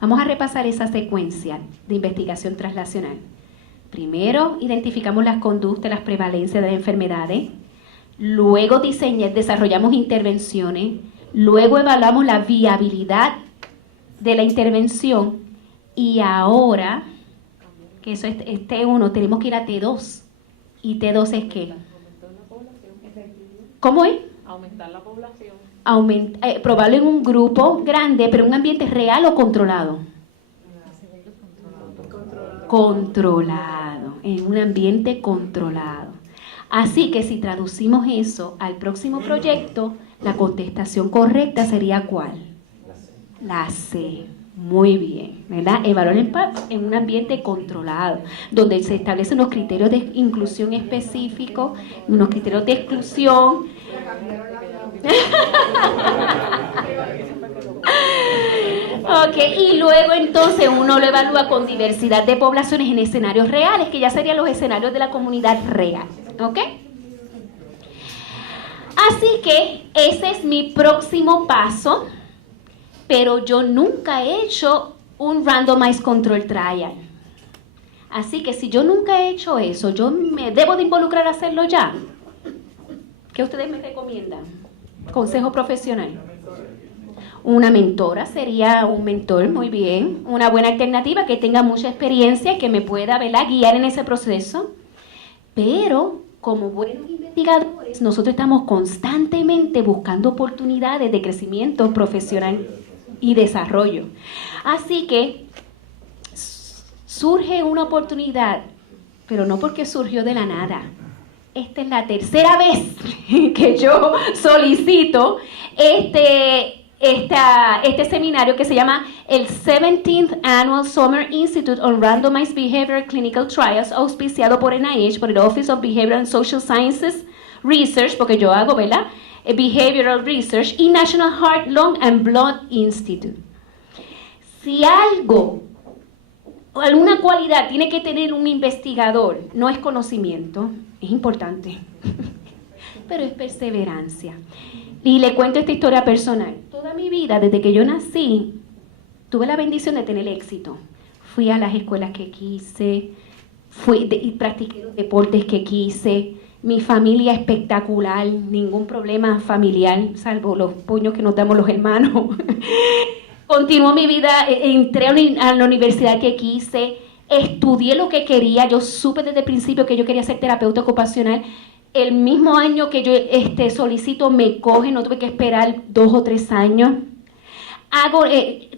Vamos a repasar esa secuencia de investigación translacional. Primero, identificamos las conductas, las prevalencias de las enfermedades. Luego desarrollamos intervenciones. Luego evaluamos la viabilidad de la intervención. Y ahora, que eso es T1, tenemos que ir a T2. ¿Y T2 es qué? ¿Cómo es? Aumentar la población. Probarlo en un grupo grande, pero en un ambiente real o controlado. Controlado, en un ambiente controlado. Así que si traducimos eso al próximo proyecto, la contestación correcta sería ¿cuál? La C. Muy bien, ¿verdad? Evaluar el PAPS en un ambiente controlado, donde se establecen unos criterios de inclusión específicos, unos criterios de exclusión. Ok, y luego entonces uno lo evalúa con diversidad de poblaciones en escenarios reales, que ya serían los escenarios de la comunidad real. ¿Ok? Así que ese es mi próximo paso, pero yo nunca he hecho un randomized control trial. Así que si yo nunca he hecho eso, yo me debo de involucrar a hacerlo ya. ¿Qué ustedes me recomiendan? Consejo profesional. Una mentora sería un mentor, muy bien. Una buena alternativa que tenga mucha experiencia y que me pueda, ¿verdad?, guiar en ese proceso. Pero como buenos investigadores, nosotros estamos constantemente buscando oportunidades de crecimiento profesional y desarrollo. Así que surge una oportunidad, pero no porque surgió de la nada. Esta es la tercera vez que yo solicito este seminario que se llama el 17th Annual Summer Institute on Randomized Behavioral Clinical Trials, auspiciado por NIH, por el Office of Behavioral and Social Sciences Research, porque yo hago, ¿verdad?, Behavioral Research, y National Heart, Lung and Blood Institute. Si alguna cualidad tiene que tener un investigador, no es conocimiento, es importante, pero es perseverancia. Y le cuento esta historia personal. Toda mi vida, desde que yo nací, tuve la bendición de tener éxito. Fui a las escuelas que quise, y practiqué los deportes que quise. Mi familia espectacular, ningún problema familiar, salvo los puños que nos damos los hermanos. Continuó mi vida, entré a la universidad que quise, estudié lo que quería. Yo supe desde el principio que yo quería ser terapeuta ocupacional. El mismo año que yo solicito me coge, no tuve que esperar 2 o 3 años.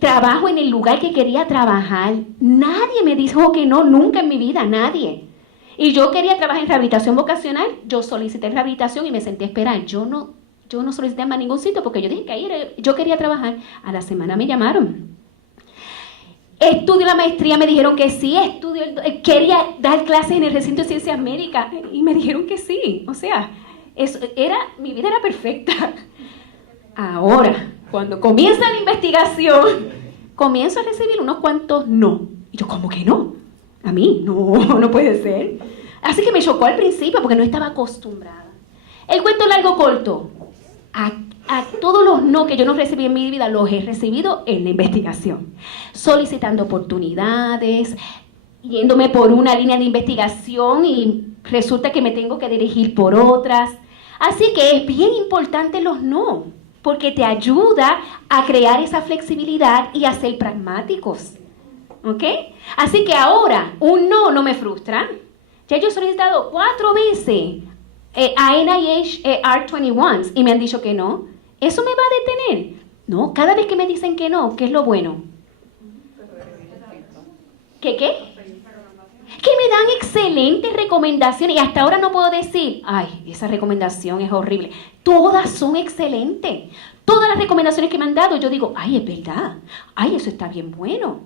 Trabajo en el lugar que quería trabajar. Nadie me dijo que no, nunca en mi vida, nadie. Y yo quería trabajar en rehabilitación vocacional. Yo solicité rehabilitación y me senté a esperar. Yo no solicité más ningún sitio porque yo dije que ahí yo quería trabajar. A la semana me llamaron. Estudio la maestría, me dijeron que sí. Quería dar clases en el recinto de ciencias médicas y me dijeron que sí. O sea, mi vida era perfecta. Ahora, cuando comienza la investigación, comienzo a recibir unos cuantos no. Y yo, ¿cómo que no? A mí, no puede ser. Así que me chocó al principio porque no estaba acostumbrada. El cuento largo corto. A todos los no que yo no recibí en mi vida, los he recibido en la investigación. Solicitando oportunidades, yéndome por una línea de investigación y resulta que me tengo que dirigir por otras. Así que es bien importante los no, porque te ayuda a crear esa flexibilidad y a ser pragmáticos. ¿Ok? Así que ahora, un no me frustra. Ya yo he solicitado 4 veces a NIH R21 y me han dicho que no. ¿Eso me va a detener? No, cada vez que me dicen que no, ¿qué es lo bueno? ¿Qué? que me dan excelentes recomendaciones y hasta ahora no puedo decir, ay, esa recomendación es horrible. Todas son excelentes. Todas las recomendaciones que me han dado, yo digo, ay, es verdad, ay, eso está bien bueno.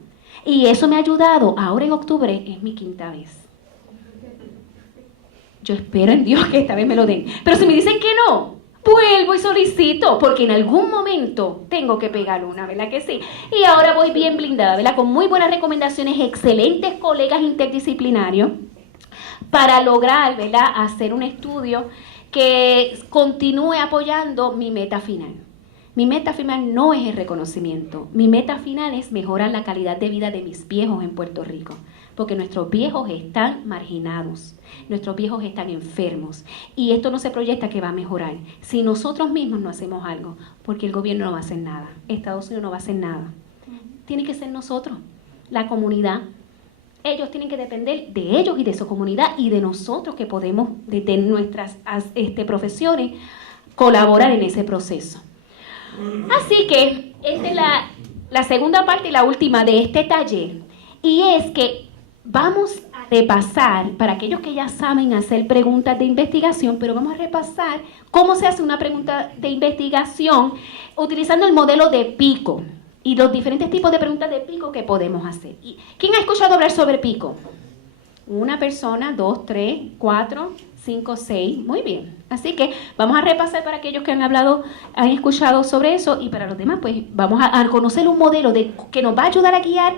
Y eso me ha ayudado. Ahora en octubre es mi 5ª vez. Yo espero en Dios que esta vez me lo den. Pero si me dicen que no, vuelvo y solicito, porque en algún momento tengo que pegar una, ¿verdad que sí? Y ahora voy bien blindada, ¿verdad? Con muy buenas recomendaciones, excelentes colegas interdisciplinarios, para lograr, ¿verdad?, hacer un estudio que continúe apoyando mi meta final. Mi meta final no es el reconocimiento. Mi meta final es mejorar la calidad de vida de mis viejos en Puerto Rico. Porque nuestros viejos están marginados. Nuestros viejos están enfermos. Y esto no se proyecta que va a mejorar si nosotros mismos no hacemos algo. Porque el gobierno no va a hacer nada. Estados Unidos no va a hacer nada. Tiene que ser nosotros, la comunidad. Ellos tienen que depender de ellos y de su comunidad y de nosotros que podemos, desde nuestras profesiones, colaborar en ese proceso. Así que esta es la segunda parte y la última de este taller. Y es que vamos a repasar, para aquellos que ya saben hacer preguntas de investigación, pero vamos a repasar cómo se hace una pregunta de investigación utilizando el modelo de PICO y los diferentes tipos de preguntas de PICO que podemos hacer. ¿Quién ha escuchado hablar sobre PICO? Una persona, 2, 3, 4, 5, 6. Muy bien. Así que vamos a repasar para aquellos que han escuchado sobre eso, y para los demás, pues vamos a conocer un modelo que nos va a ayudar a guiar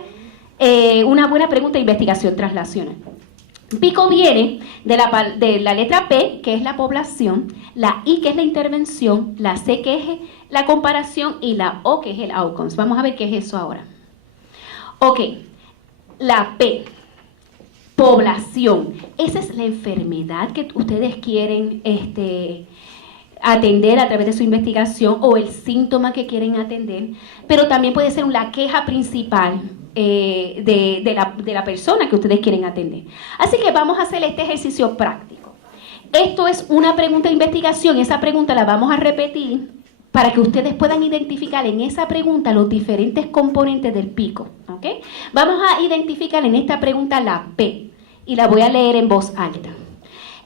una buena pregunta de investigación translacional. PICO viene de la letra P, que es la población, la I, que es la intervención, la C, que es la comparación, y la O, que es el outcomes. Vamos a ver qué es eso ahora. Ok, la P, población. Esa es la enfermedad que ustedes quieren atender a través de su investigación, o el síntoma que quieren atender, pero también puede ser la queja principal de la persona que ustedes quieren atender. Así que vamos a hacer este ejercicio práctico. Esto es una pregunta de investigación. Esa pregunta la vamos a repetir para que ustedes puedan identificar en esa pregunta los diferentes componentes del PICO. ¿Okay? Vamos a identificar en esta pregunta la P y la voy a leer en voz alta.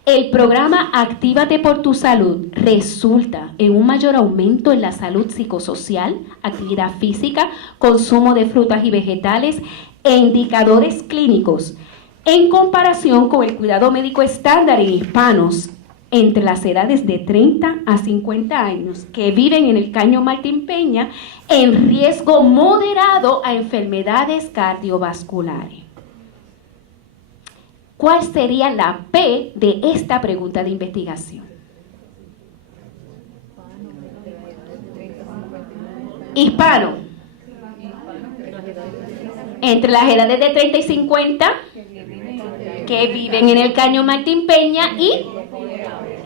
El programa Actívate por tu Salud resulta en un mayor aumento en la salud psicosocial, actividad física, consumo de frutas y vegetales e indicadores clínicos en comparación con el cuidado médico estándar en hispanos entre las edades de 30 a 50 años que viven en el Caño Martín Peña en riesgo moderado a enfermedades cardiovasculares. ¿Cuál sería la P de esta pregunta de investigación? Hispano. Entre las edades de 30 y 50 que viven en el Caño Martín Peña y...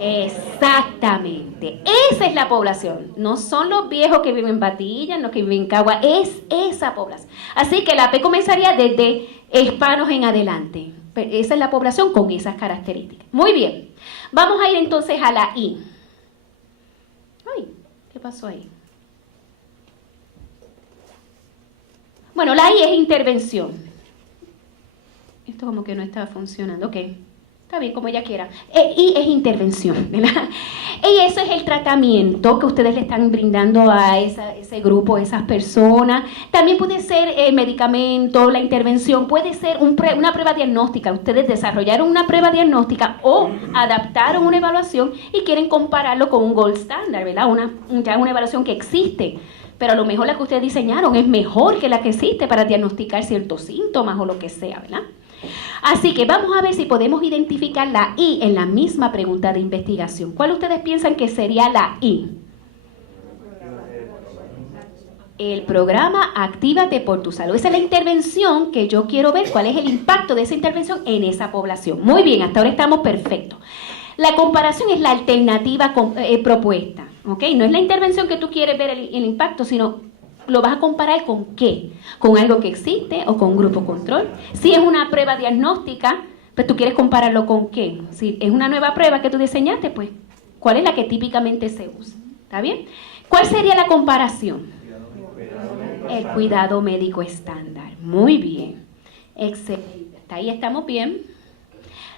Exactamente. Esa es la población. No son los viejos que viven en Patillas, no que viven en Cagua. Es esa población. Así que la P comenzaría desde hispanos en adelante. Esa es la población con esas características. Muy bien. Vamos a ir entonces a la I. Ay, ¿qué pasó ahí? Bueno, la I es intervención. Esto como que no está funcionando. Ok. Está bien, como ella quiera. Y es intervención, ¿verdad? Y eso es el tratamiento que ustedes le están brindando a ese grupo, a esas personas. También puede ser medicamento, la intervención, puede ser una prueba diagnóstica. Ustedes desarrollaron una prueba diagnóstica o adaptaron una evaluación y quieren compararlo con un gold standard, ¿verdad? Ya una evaluación que existe. Pero a lo mejor la que ustedes diseñaron es mejor que la que existe para diagnosticar ciertos síntomas o lo que sea, ¿verdad? Así que vamos a ver si podemos identificar la I en la misma pregunta de investigación. ¿Cuál ustedes piensan que sería la I? El programa Actívate por tu Salud. Esa es la intervención que yo quiero ver. ¿Cuál es el impacto de esa intervención en esa población? Muy bien, hasta ahora estamos perfectos. La comparación es la alternativa propuesta. ¿Okay? No es la intervención que tú quieres ver el impacto, sino lo vas a comparar con qué, con algo que existe o con un grupo control. Si es una prueba diagnóstica, pues tú quieres compararlo con qué. Si es una nueva prueba que tú diseñaste, pues ¿cuál es la que típicamente se usa? ¿Está bien? ¿Cuál sería la comparación? El cuidado médico estándar. Muy bien. Excelente. Hasta ahí estamos bien.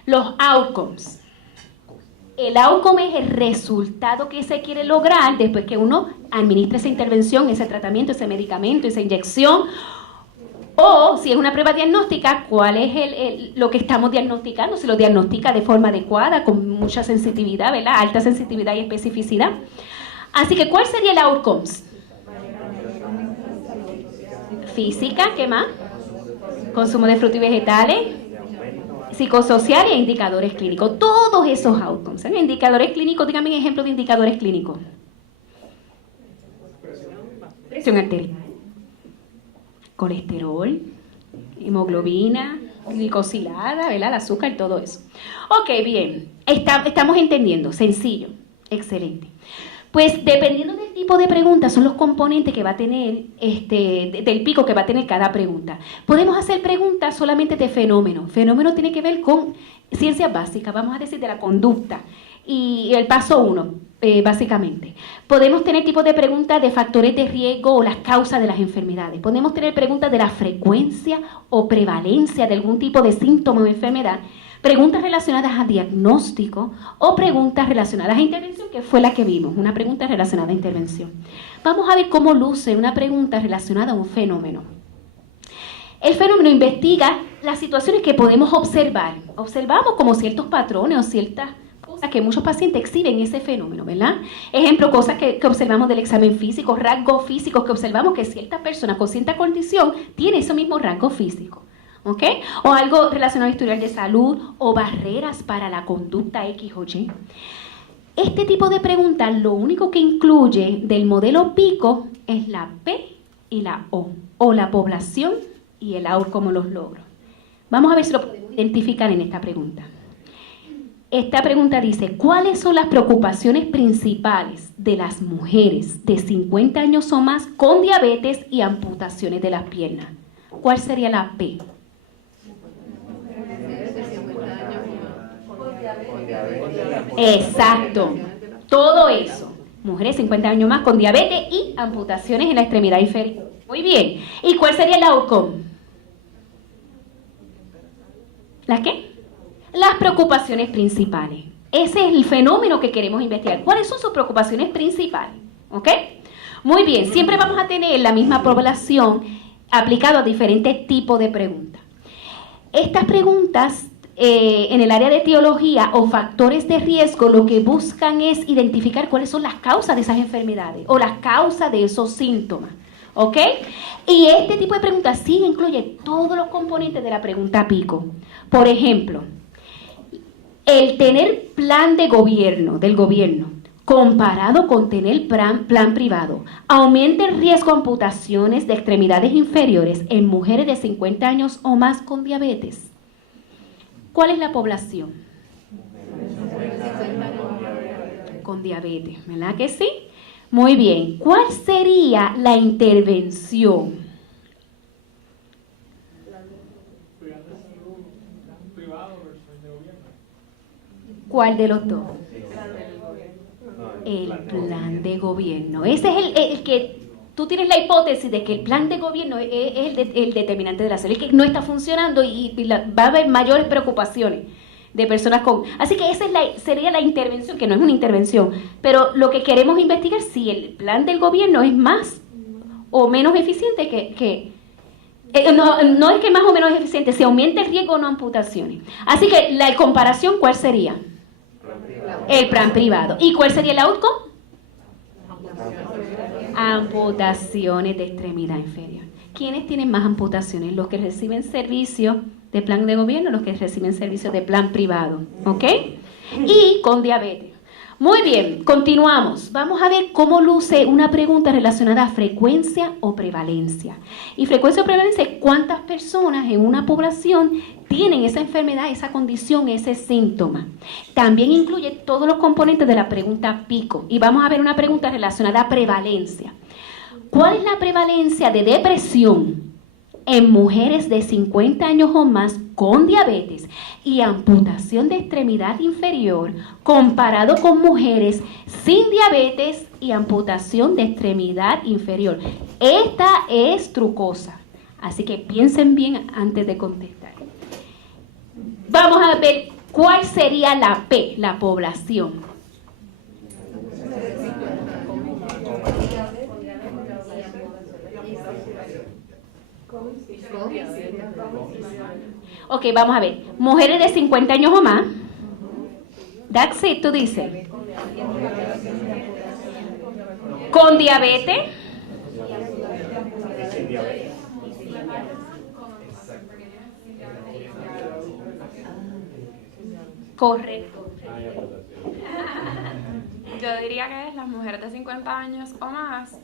Los outcomes. El outcome es el resultado que se quiere lograr después que uno administra esa intervención, ese tratamiento, ese medicamento, esa inyección. O si es una prueba diagnóstica, ¿cuál es lo que estamos diagnosticando? Si lo diagnostica de forma adecuada, con mucha sensitividad, ¿verdad? Alta sensitividad y especificidad. Así que, ¿cuál sería el outcomes? Física, ¿qué más? Consumo de frutos y vegetales, psicosocial e indicadores clínicos. Todos esos outcomes. Indicadores clínicos, dígame ejemplos de indicadores clínicos. Presión arterial, colesterol, hemoglobina, glicosilada, ¿verdad? El azúcar, todo eso. Ok, bien. Estamos entendiendo. Sencillo. Excelente. Pues dependiendo del tipo de pregunta son los componentes que va a tener, del pico que va a tener cada pregunta. Podemos hacer preguntas solamente de fenómeno. Fenómeno tiene que ver con ciencias básicas, vamos a decir de la conducta. Y el paso 1, básicamente. Podemos tener tipos de preguntas de factores de riesgo o las causas de las enfermedades. Podemos tener preguntas de la frecuencia o prevalencia de algún tipo de síntoma o enfermedad. Preguntas relacionadas a diagnóstico o preguntas relacionadas a intervención, que fue la que vimos, una pregunta relacionada a intervención. Vamos a ver cómo luce una pregunta relacionada a un fenómeno. El fenómeno investiga las situaciones que podemos observar. Observamos como ciertos patrones o ciertas cosas que muchos pacientes exhiben ese fenómeno, ¿verdad? Ejemplo, cosas que observamos del examen físico, rasgos físicos que observamos que ciertas personas con cierta condición tienen ese mismo rasgo físico. ¿Ok? O algo relacionado a historial de salud o barreras para la conducta X o Y. Este tipo de preguntas lo único que incluye del modelo PICO es la P y la o la población y el AUR como los logros. Vamos a ver si lo podemos identificar en esta pregunta. Esta pregunta dice, ¿cuáles son las preocupaciones principales de las mujeres de 50 años o más con diabetes y amputaciones de las piernas? ¿Cuál sería la P? Exacto, todo eso. Mujeres 50 años más con diabetes y amputaciones en la extremidad inferior. Muy bien. ¿Y cuál sería el outcome? ¿Las qué? Las preocupaciones principales. Ese es el fenómeno que queremos investigar. ¿Cuáles son sus preocupaciones principales? ¿Ok? Muy bien. Siempre vamos a tener la misma población aplicado a diferentes tipos de preguntas. Estas preguntas en el área de etiología o factores de riesgo lo que buscan es identificar cuáles son las causas de esas enfermedades o las causas de esos síntomas. ¿Ok? Y este tipo de preguntas sí incluye todos los componentes de la pregunta PICO. Por ejemplo, el tener plan de gobierno, del gobierno, comparado con tener plan privado, aumenta el riesgo de amputaciones de extremidades inferiores en mujeres de 50 años o más con diabetes. ¿Cuál es la población? Con diabetes, ¿verdad que sí? Muy bien. ¿Cuál sería la intervención? ¿Cuál de los dos? El plan de gobierno. Ese es el que tú tienes la hipótesis de que el plan de gobierno es el determinante de la salud, que no está funcionando y va a haber mayores preocupaciones de personas con... Así que esa sería la intervención, que no es una intervención, pero lo que queremos investigar si el plan del gobierno es más o menos eficiente no es que más o menos eficiente, si aumenta el riesgo o no amputaciones. Así que la comparación, ¿cuál sería? El plan privado. ¿Y cuál sería el outcome? Amputaciones de extremidad inferior. ¿Quiénes tienen más amputaciones? Los que reciben servicios de plan de gobierno, los que reciben servicios de plan privado. ¿Ok? Y con diabetes. Muy bien, continuamos. Vamos a ver cómo luce una pregunta relacionada a frecuencia o prevalencia. Y frecuencia o prevalencia es cuántas personas en una población tienen esa enfermedad, esa condición, ese síntoma. También incluye todos los componentes de la pregunta PICO. Y vamos a ver una pregunta relacionada a prevalencia. ¿Cuál es la prevalencia de depresión en mujeres de 50 años o más con diabetes y amputación de extremidad inferior comparado con mujeres sin diabetes y amputación de extremidad inferior? Esta es trucosa, así que piensen bien antes de contestar. Vamos a ver ¿Cuál sería la P, la población? Ok, vamos a ver. Mujeres de 50 años o más. That's it, tú dices. Con diabetes. Correcto. Yo diría que es las mujeres de 50 años o más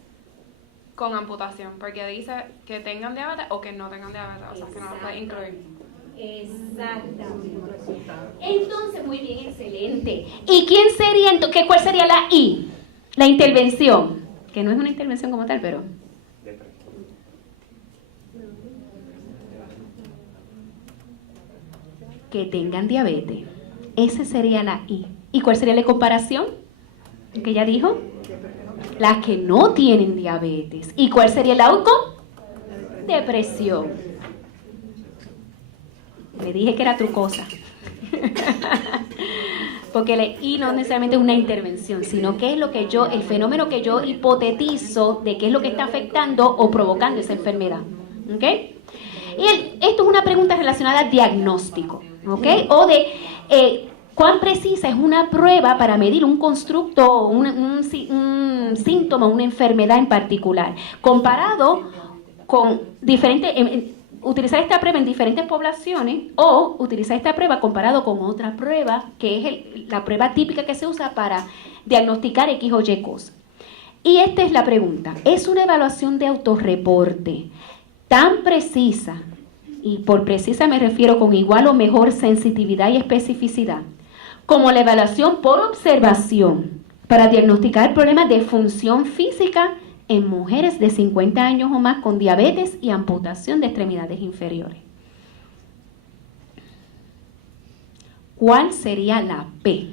con amputación, porque dice que tengan diabetes o que no tengan diabetes, o sea, que no lo puede incluir. Exactamente. Entonces, muy bien, excelente. ¿Y quién sería, cuál sería la I? La intervención, que no es una intervención como tal, pero... Que tengan diabetes. Esa sería la I. ¿Y cuál sería la comparación? ¿Que ella dijo? Las que no tienen diabetes. ¿Y cuál sería el outcome? Depresión. Le dije que era trucosa. Porque la I no necesariamente es una intervención, sino que es lo que el fenómeno que yo hipotetizo de qué es lo que está afectando o provocando esa enfermedad. ¿Ok? Y esto es una pregunta relacionada al diagnóstico. ¿Ok? O de cuán precisa es una prueba para medir un constructo, un síntoma, una enfermedad en particular, comparado con diferentes... utilizar esta prueba en diferentes poblaciones o utilizar esta prueba comparado con otra prueba que es la prueba típica que se usa para diagnosticar X o Y cosa. Y esta es la pregunta. ¿Es una evaluación de autorreporte tan precisa, y por precisa me refiero con igual o mejor sensitividad y especificidad, como la evaluación por observación para diagnosticar problemas de función física en mujeres de 50 años o más con diabetes y amputación de extremidades inferiores? ¿Cuál sería la P?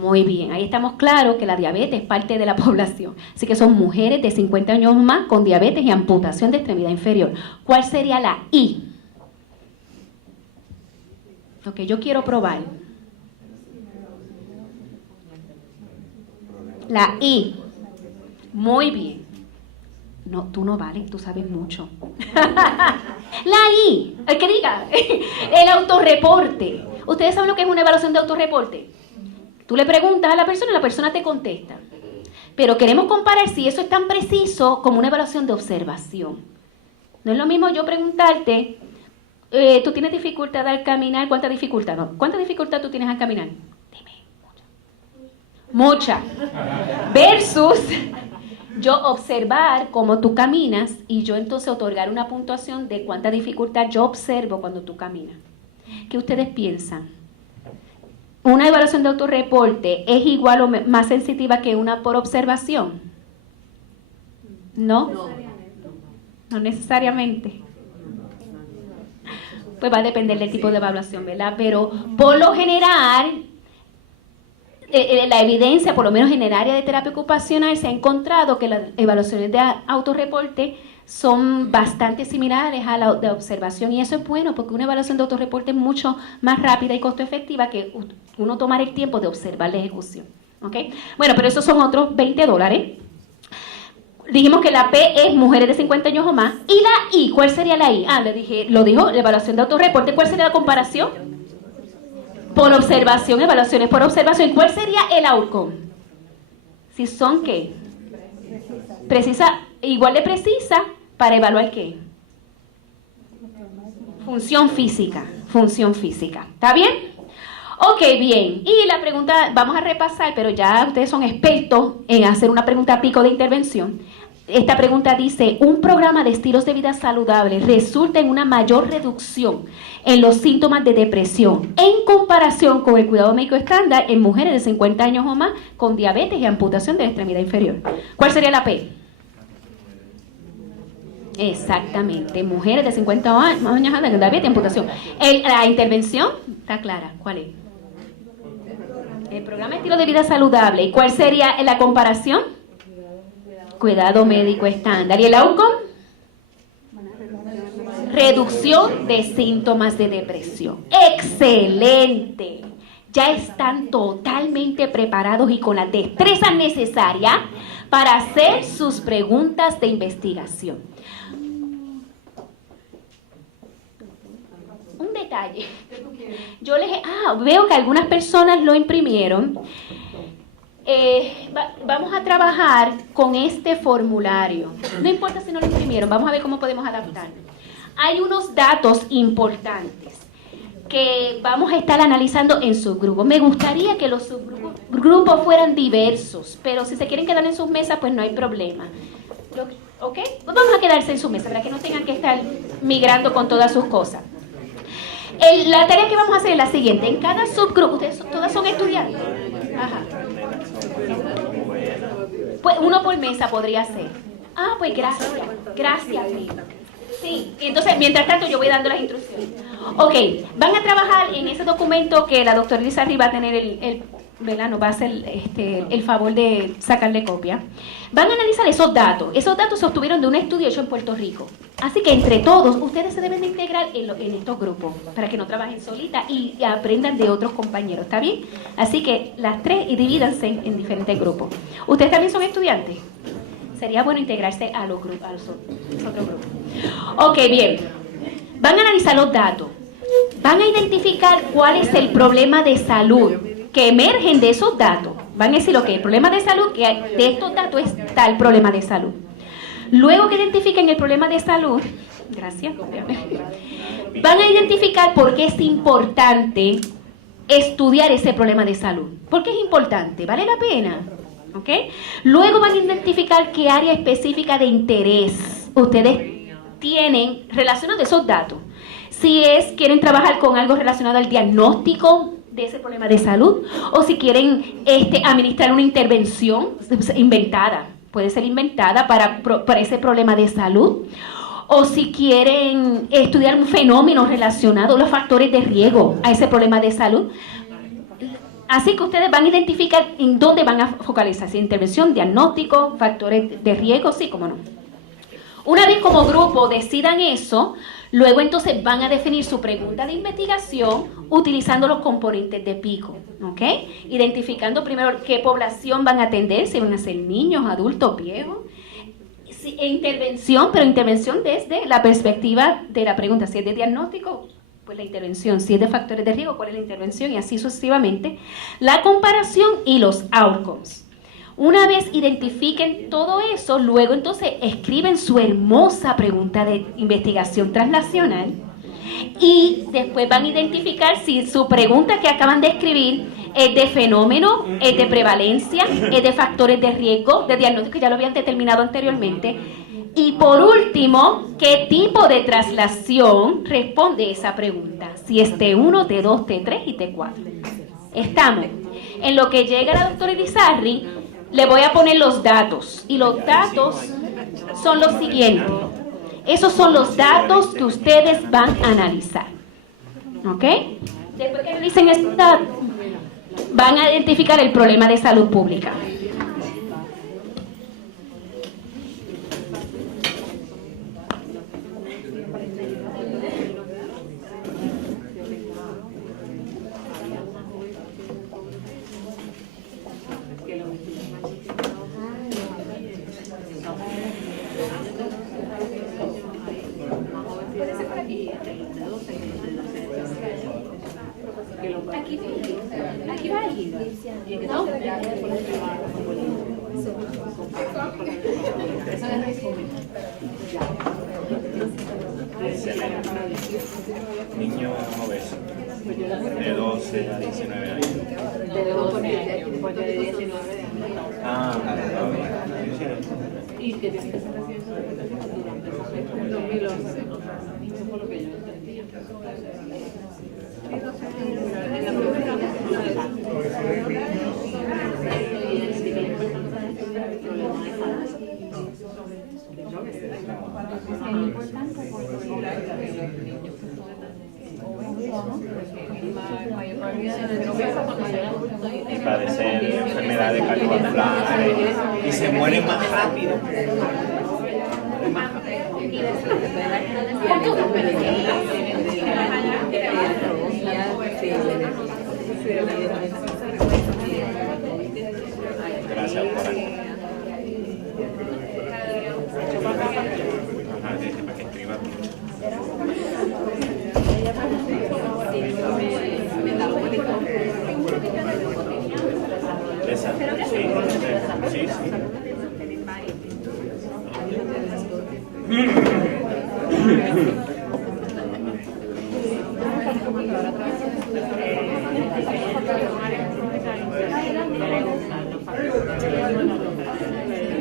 Muy bien, ahí estamos claros que la diabetes es parte de la población. Así que son mujeres de 50 años o más con diabetes y amputación de extremidad inferior. ¿Cuál sería la I? Ok, yo quiero probar. La I. Muy bien. No, tú no vales, tú sabes mucho. La I. El que diga. El autorreporte. ¿Ustedes saben lo que es una evaluación de autorreporte? Tú le preguntas a la persona y la persona te contesta. Pero queremos comparar si eso es tan preciso como una evaluación de observación. No es lo mismo yo preguntarte, ¿tú tienes dificultad al caminar? ¿Cuánta dificultad? No. ¿Cuánta dificultad tú tienes al caminar? Dime. Mucha. Versus yo observar cómo tú caminas y yo entonces otorgar una puntuación de cuánta dificultad yo observo cuando tú caminas. ¿Qué ustedes piensan? ¿Una evaluación de autorreporte es igual o más sensitiva que una por observación? ¿No? No necesariamente. Pues va a depender del tipo de evaluación, ¿verdad? Pero por lo general, la evidencia, por lo menos en el área de terapia ocupacional, se ha encontrado que las evaluaciones de autorreporte son bastante similares a la de observación, y eso es bueno porque una evaluación de autorreporte es mucho más rápida y costo efectiva que uno tomar el tiempo de observar la ejecución. ¿Ok? Bueno, pero esos son otros $20. Dijimos que la P es mujeres de 50 años o más. ¿Y la I? ¿Cuál sería la I? Lo dijo, la evaluación de autorreporte. ¿Cuál sería la comparación? Por observación, evaluaciones por observación. ¿Cuál sería el outcome? Si son, ¿qué? Precisa, igual de precisa, para evaluar ¿qué? Función física. Función física. ¿Está bien? Ok, bien. Y la pregunta, vamos a repasar, pero ya ustedes son expertos en hacer una pregunta pico de intervención. Esta pregunta dice, ¿un programa de estilos de vida saludables resulta en una mayor reducción en los síntomas de depresión en comparación con el cuidado médico estándar en mujeres de 50 años o más con diabetes y amputación de la extremidad inferior? ¿Cuál sería la P? Exactamente, mujeres de 50 años con diabetes y amputación. La intervención está clara, ¿cuál es? El programa de estilo de vida saludable. ¿Y cuál sería la comparación? Cuidado médico estándar. ¿Y el outcome? Reducción de síntomas de depresión. ¡Excelente! Ya están totalmente preparados y con las destrezas necesarias para hacer sus preguntas de investigación. Un detalle. Yo veo que algunas personas lo imprimieron. Vamos a trabajar con este formulario. No importa si no lo imprimieron, vamos a ver cómo podemos adaptarlo. Hay unos datos importantes que vamos a estar analizando en subgrupos. Me gustaría que los subgrupos fueran diversos, pero si se quieren quedar en sus mesas, pues no hay problema. ¿Ok? Pues vamos a quedarse en su mesa para que no tengan que estar migrando con todas sus cosas. La tarea que vamos a hacer es la siguiente. En cada subgrupo, ustedes todas son estudiantes. Ajá. Pues uno por mesa podría ser. Ah, pues gracias. Gracias, Lina. Sí, entonces mientras tanto yo voy dando las instrucciones. Ok, van a trabajar en ese documento que la doctora Lizarri va a tener ¿verdad? Nos va a hacer el favor de sacarle copia. Van a analizar esos datos. Esos datos se obtuvieron de un estudio hecho en Puerto Rico. Así que entre todos, ustedes se deben de integrar en estos grupos para que no trabajen solitas y aprendan de otros compañeros, ¿está bien? Así que las tres y divídanse en diferentes grupos. ¿Ustedes también son estudiantes? Sería bueno integrarse a los otros grupos. Ok, bien. Van a analizar los datos. Van a identificar cuál es el problema de salud que emergen de esos datos. Van a decir, ok, el problema de salud, que de estos datos es tal problema de salud. Luego que identifiquen el problema de salud, gracias, van a identificar por qué es importante estudiar ese problema de salud. ¿Por qué es importante? ¿Vale la pena? ¿Ok? Luego van a identificar qué área específica de interés ustedes tienen relacionado a esos datos. Si quieren trabajar con algo relacionado al diagnóstico de ese problema de salud, o si quieren administrar una intervención inventada, puede ser inventada para ese problema de salud, o si quieren estudiar un fenómeno relacionado a los factores de riesgo a ese problema de salud. Así que ustedes van a identificar en dónde van a focalizarse: intervención, diagnóstico, factores de riesgo, sí, cómo no. Una vez como grupo decidan eso, luego entonces van a definir su pregunta de investigación utilizando los componentes de PICO, ¿ok? Identificando primero qué población van a atender, si van a ser niños, adultos, viejos. Intervención, pero intervención desde la perspectiva de la pregunta. Si es de diagnóstico, pues la intervención. Si es de factores de riesgo, ¿cuál es la intervención? Y así sucesivamente. La comparación y los outcomes. Una vez identifiquen todo eso, luego entonces escriben su hermosa pregunta de investigación translacional y después van a identificar si su pregunta que acaban de escribir es de fenómeno, es de prevalencia, es de factores de riesgo, de diagnóstico, que ya lo habían determinado anteriormente. Y por último, ¿qué tipo de traslación responde esa pregunta? Si es T1, T2, T3 y T4. Estamos. En lo que llega la doctora Lizarri, le voy a poner los datos. Y los datos son los siguientes. Esos son los datos que ustedes van a analizar. ¿Ok? Después que analicen estos datos, van a identificar el problema de salud pública. Aquí va alguien. ¿No? Niño obeso de 12 a 19 años. De 12 de 19 años. Ah, Y que tiene que estar haciendo durante el 2011. Eso fue lo que yo entendía. y padecer enfermedades cardiovasculares y se mueren más rápido. Gracias por ahí. Ajá, dice para que escriba. Esa, sí, sí.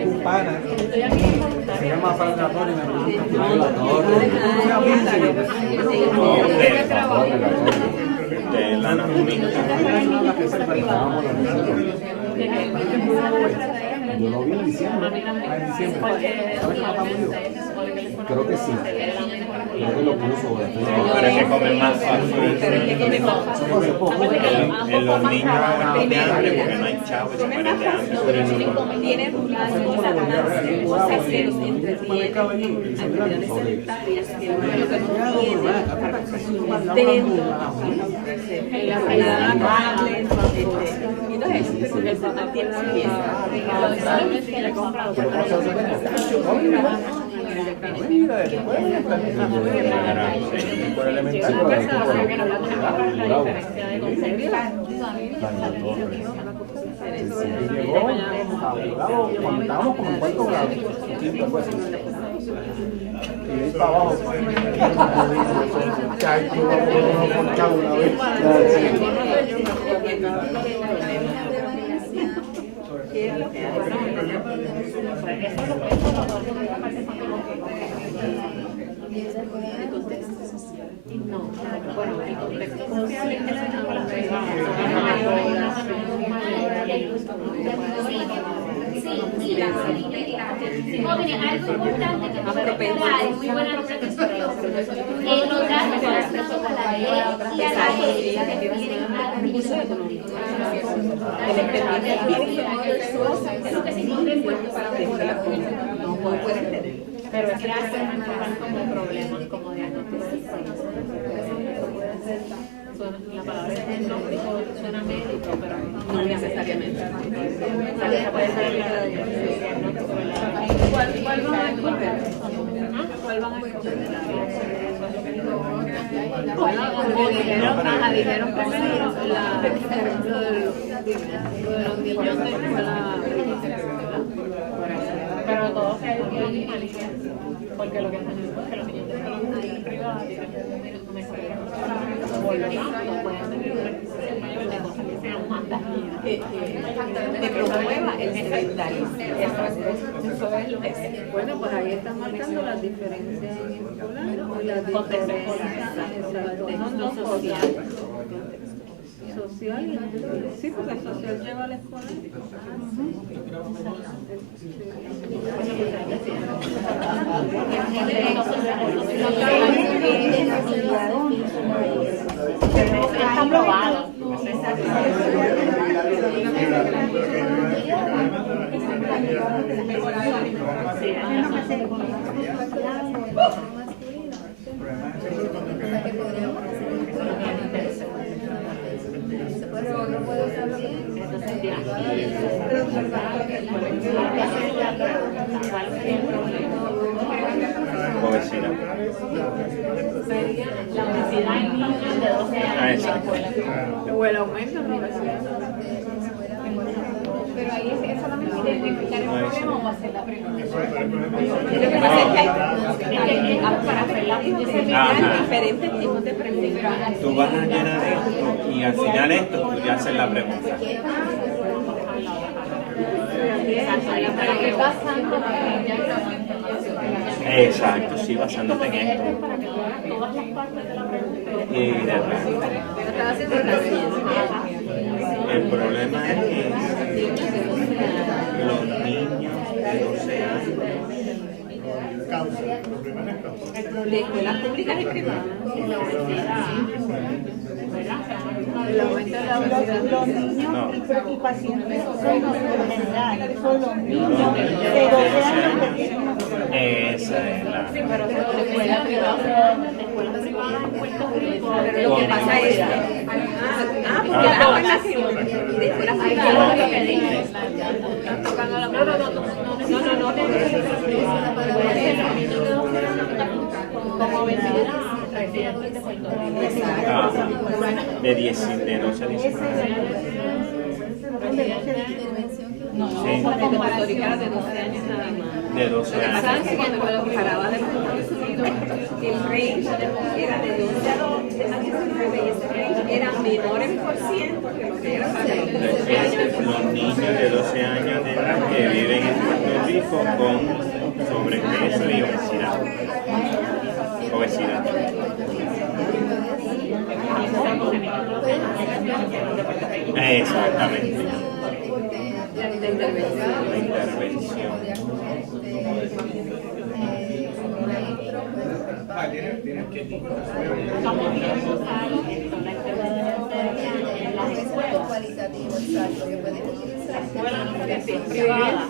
Un pana se llama Fran Antonio y me pregunta si hay De la anatomía. Yo lo vi en diciembre. En diciembre. Creo que sí. Creo que lo puso. Pero es que comen más fácil. En los niños de hambre porque no hay chavo y se mueren de hambre. Tienen las cosas más se los entretienen, actividades sedentarias que lo que no tienen dentro en la realidad amable. Entonces, porque el papá tiene su pieza. Por elemental. Llegó abogado cuando estábamos como en cuarto grado, quinto, algo así. Y de ahí para abajo, chacho, por chavo una vez. No, bueno, el contexto social es No, mire, algo importante que puede quedar, es muy buena noticia, es notar con respecto a la ley y a la ley que refieren a recursos económicos. Es lo que se encuentra en Puerto para mejorar. no puede entender. Pero es que como problemas como diagnóstico. La palabra es diagnóstico, suena médico, pero no necesariamente. ¿Cuál van a escoger? ¿Cuál van a escoger? Dijeron primero lo de los niños de escuela, pero todos se animalizan, porque lo que tenemos es que los niños de escuela privada tienen mejor por lo tanto pueden tener de cosas que sean más dañinas. Que promueva el sedentarismo. Eso es lo que es. Bueno, pues ahí están marcando las diferencias escolares, las diferencias social. Social, sí, porque el social lleva a la escuela. Está aprobado. Obesidad. La obesidad en niños de 12 años. Ah, exacto. O el aumento de la obesidad. Pero ahí es solamente identificar el problema o hacer la pregunta. Lo que pasa es que para hacer la pregunta hay diferentes tipos de preguntas. Tú vas a llenar esto y al final esto tú ya haces la pregunta. Exacto, sí, basándote en esto. Y de repente. El problema es que los niños de 12 años De escuelas públicas y privadas. El aumento de la obesidad. Los niños No. y pacientes crónicos en general son los niños de 12 años que tienen Esa es la. Pero de escuelas privadas en Puerto Rico. Pero lo que pasa es que, porque la población de escuelas privadas están tocando la Como obesidad, accidentes de Puerto Rico. De 12 a 19. No, Sí. porque de Puerto Rico era de 12 años nada más. De 12 Lo que pasa años. es que cuando lo comparaba de Estados Unidos, el range era de 12 a 19 y ese range era menor en por ciento que lo que era para los de 12 años. Los niños de 12 años de edad que viven en Puerto Rico con sobrepeso y obesidad. Obesidad. Exactamente. De intervención. La intervención. Somos bien usados en la en las escuelas. Privadas.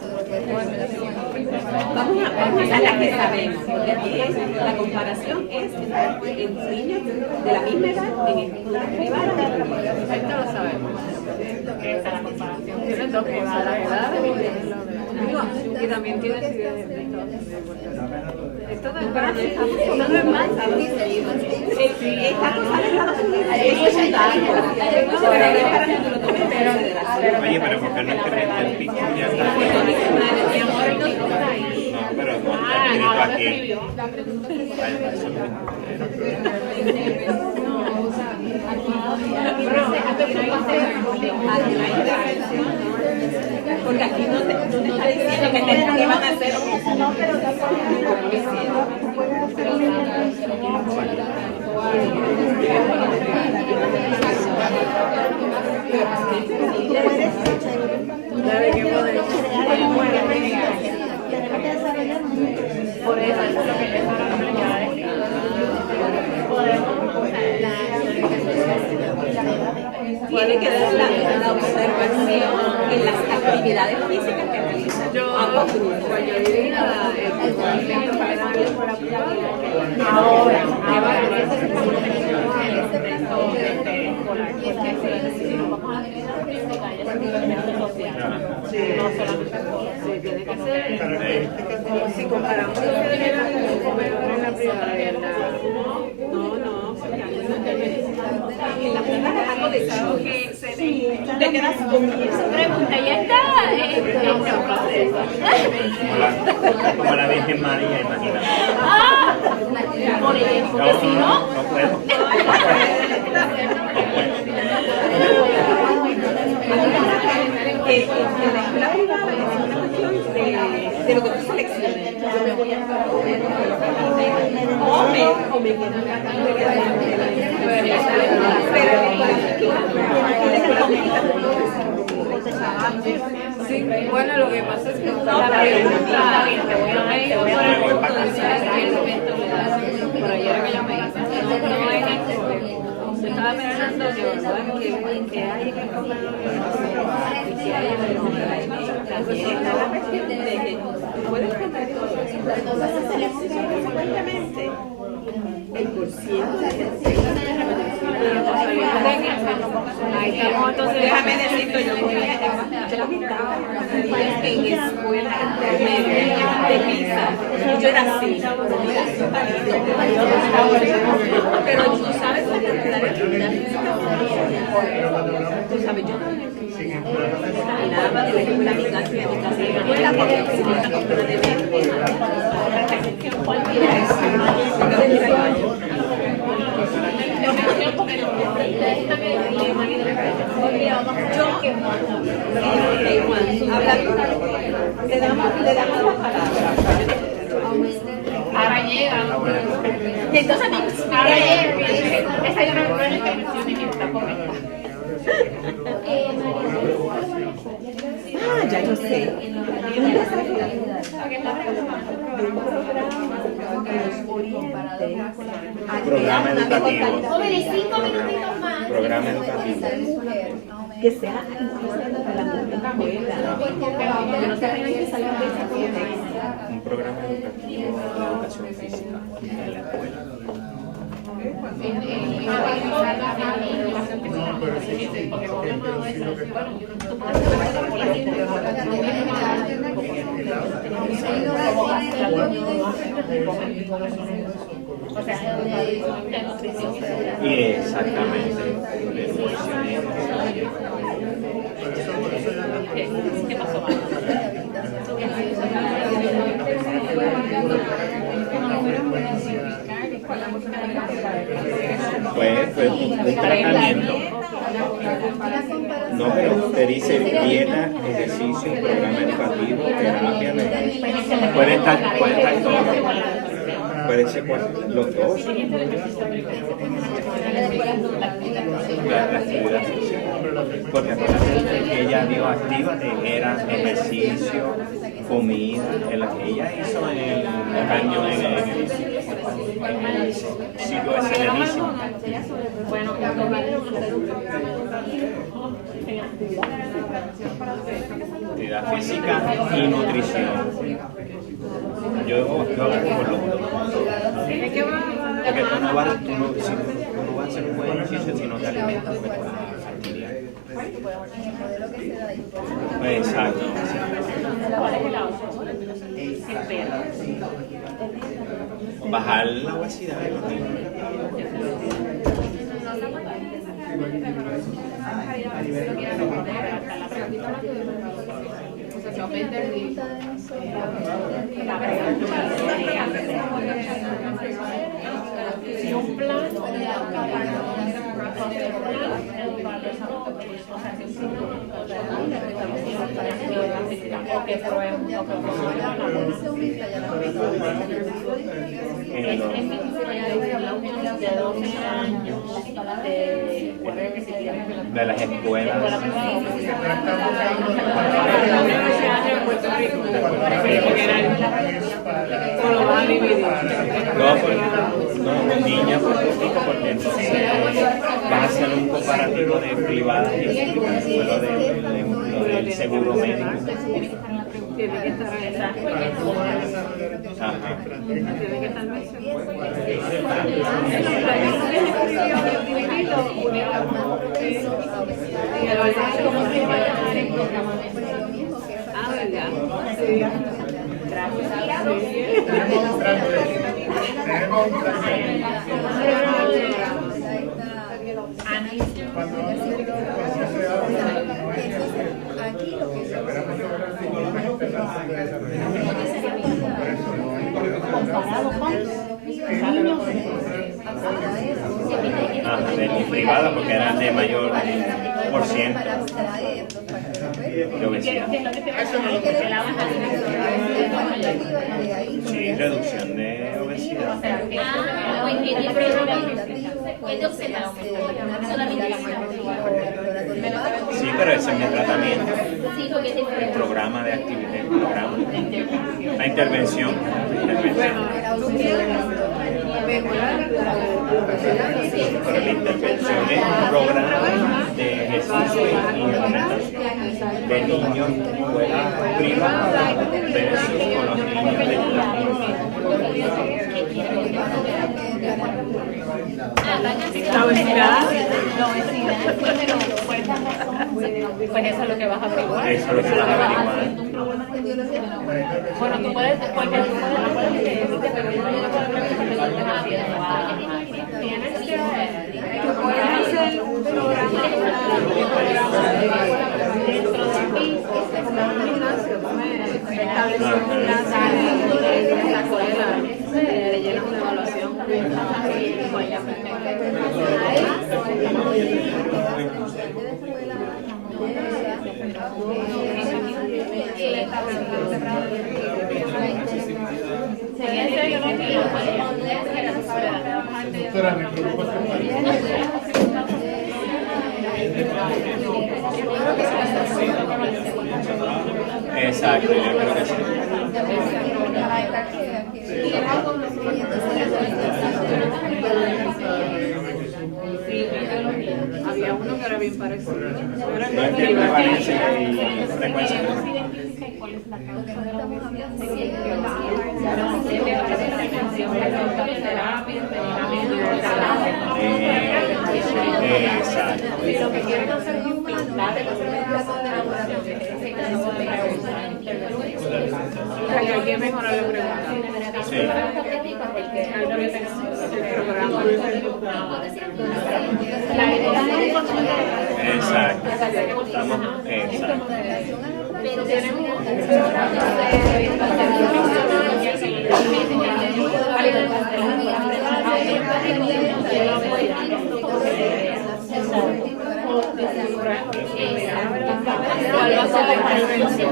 Vamos a usar las que sabemos, porque aquí la comparación es entre niños de la misma edad en escuelas privadas. Esto lo sabemos. Esa es la comparación. Tienen dos cosas, la edad y también tiene esto de Brasil, esto no es más. Esta cosa de Estados Unidos es secundario, pero es para que tú lo tomes en consideración. Oye, pero ¿por qué no escribiste el pico ya está? Mi amor, no No, pero no está escrito aquí. Ay, eso porque aquí no te está diciendo que van a hacer Por eso es lo que es ahora lo que le queda decir. tiene que dar la observación en las actividades físicas que realizan ambos grupos. Yo diría el movimiento calendario ahora, si nos vamos a tener que haya movimiento social, no solamente tiene que ser, si comparamos lo que era el comedor en la privada y en la En la primera algo de eso que se ve, te quedas con esa Pregunta, ya está. como la Virgen María, imagínate. Por ejemplo, porque si no, No puedo. que en la escuela privada es una cuestión de lo que tú selecciones. Yo me voy a comer o me quedo en la casa. Pero sí, bueno, lo que pasa es que la pregunta, te voy a dar el punto de vista que el evento le da. Pero ayer que yo me hice, no es yo estaba pensando que hay en el comedor y que hay en el comedor. también está la cuestión de que tú puedes comer todo. Consecuentemente, el porciento Ahí estamos entonces. déjame decirte, yo comía en escuela intermedia de pizza. Yo era así. Pero tú sabes la cantidad de actividad física. Tú sabes, yo y nada más de la escuela a mi casa y a mi casa y a mi escuela porque si no está completamente le damos la palabra. Ahora llega. y entonces Ahora llega. Esa yo no me intervención en esta comenta. ya yo sé. Un desafío de un programa que nos oriente a Programa educativo. Jóvenes, 5 minutitos más. Programa educativo. que sea inclusive para la misma escuela, que no se tengan que salir de esa comunidad. Un programa educativo de educación física en la escuela. O sea, de nutrición. Y exactamente. ¿Qué pasó? Fue un tratamiento. No, pero te dice dieta, ejercicio, programa educativo, terapia. Puede estar todo. Puede ser los dos. La actividad física. Porque acuérdate que ella dio activa era ejercicio, comida, en la que ella hizo en el caño, en el sitio ese de Lísimo. Bueno, Actividad física y nutrición. Yo hago por los dos. Porque tú no vas a hacer un buen ejercicio si no te alimentas, pues te vas a fastidiar. Exacto. Bajar la obesidad. si un plan de las escuelas. No, niña por poquito, porque entonces vas a hacer un comparativo de privadas y públicas, lo del seguro médico. tiene que estar Ajá. tiene que estar De privada porque eran de mayor por ciento de obesidad. Sí, reducción de obesidad. Sí, pero ese es mi tratamiento. El programa de actividad, el programa. La intervención. Pero la intervención es un programa de ejercicio y alimentación de niños en escuela privada versus con los niños de escuela pública. la obesidad. Pues eso es lo que vas a averiguar. Eso es lo que vas a averiguar. Bueno, tú puedes, porque tú puedes leer, pero yo no tienes que tú puedes hacer un programa dentro de ti, un gimnasio, establecer un gimnasio en la escuela, le llenas una evaluación. Doctora, mi preocupación Exacto, yo creo que sí. Había uno que era bien parecido. No es que prevalencia y frecuencia. ¿Cuál es la causa de la Exacto. Y lo que quieren hacer es implantar que hay que mejorar la pregunta. Sí. El programa. La idea es Exacto. Estamos, exacto. tenemos un programa ¿cuál va a ser la intervención?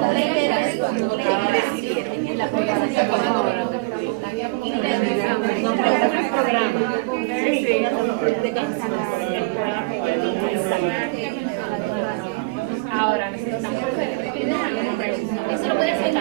Ahora necesitamos eso lo puede hacer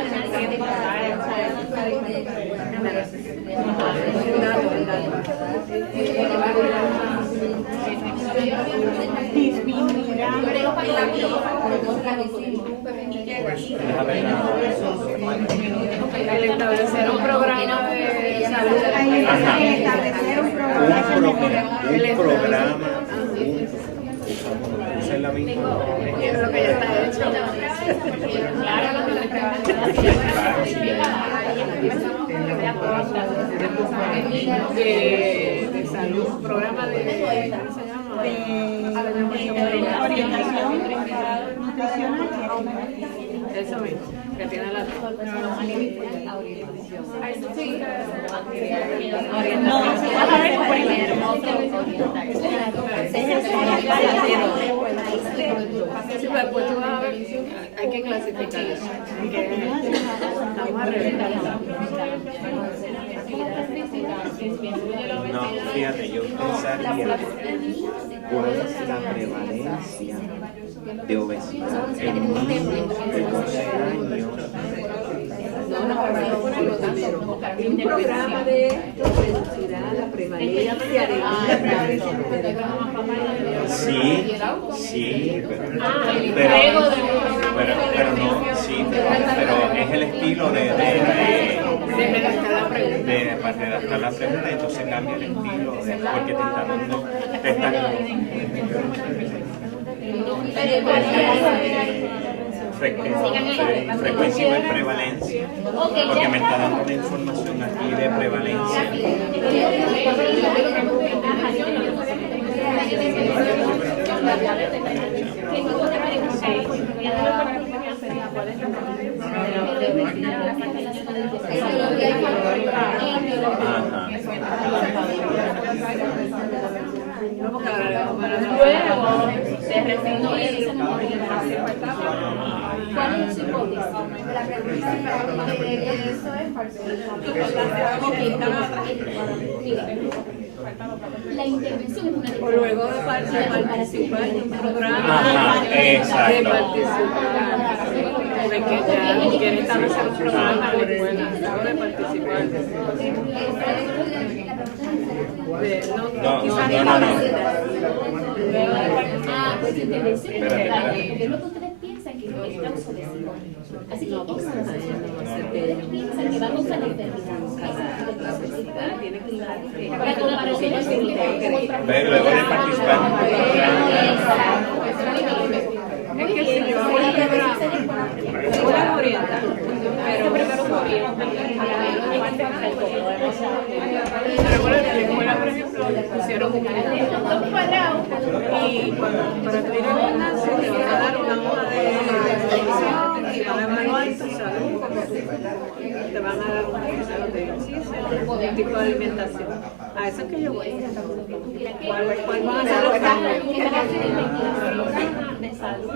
el establecer un programa de salud. Un programa. Esa es la misma. Es lo que ya está hecho. Claro, lo que le de salud, programa de ¿cómo se llama? Orientación nutricional. Eso mismo, que tiene la No, se va a ver primero. sí, pero después tú vas a ver, hay que clasificar eso. Estamos arreglando. No, fíjate, yo pensaría cuál es la prevalencia de obesidad en niños de 12 años. Un programa de obesidad, la prevalencia de Sí, sí, pero no, sí, pero es el estilo de redactar la pregunta, entonces cambia el estilo porque te está dando, frecuencia y prevalencia, porque me está dando una información aquí de prevalencia. Luego se resignó eso. ¿Cuál es su hipótesis? Eso es falso. La intervención es una o luego de participar en un programa Ajá, exacto. de participar. De que ya quieren establecer un programa en la escuela, luego de participar. No. Ah, pues intervención es Espérate. porque es lo que ustedes piensan que no es causa de eso. Así que eso ustedes piensan que va a causar la enfermedad. La comparación es Pero luego de participar en un Es que si yo hago un programa, yo voy a orientar, pero primero se orienta. Recuerda que en la escuela, por ejemplo, pusieron un cuadrado y para tu ir a gimnasio te van a dar una hoja de elección y van a evaluar tu salud, te van a dar un consejo de ejercicio, un tipo de alimentación. A eso es que yo voy. ¿Cuál van a ser los cambios? de salud.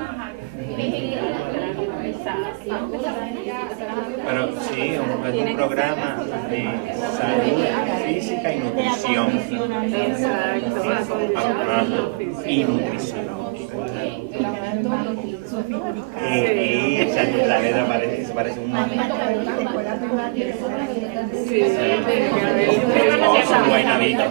Pero sí, es un programa de salud física y nutrición. Ajá, y nutrición. La letra parece un guaynabito.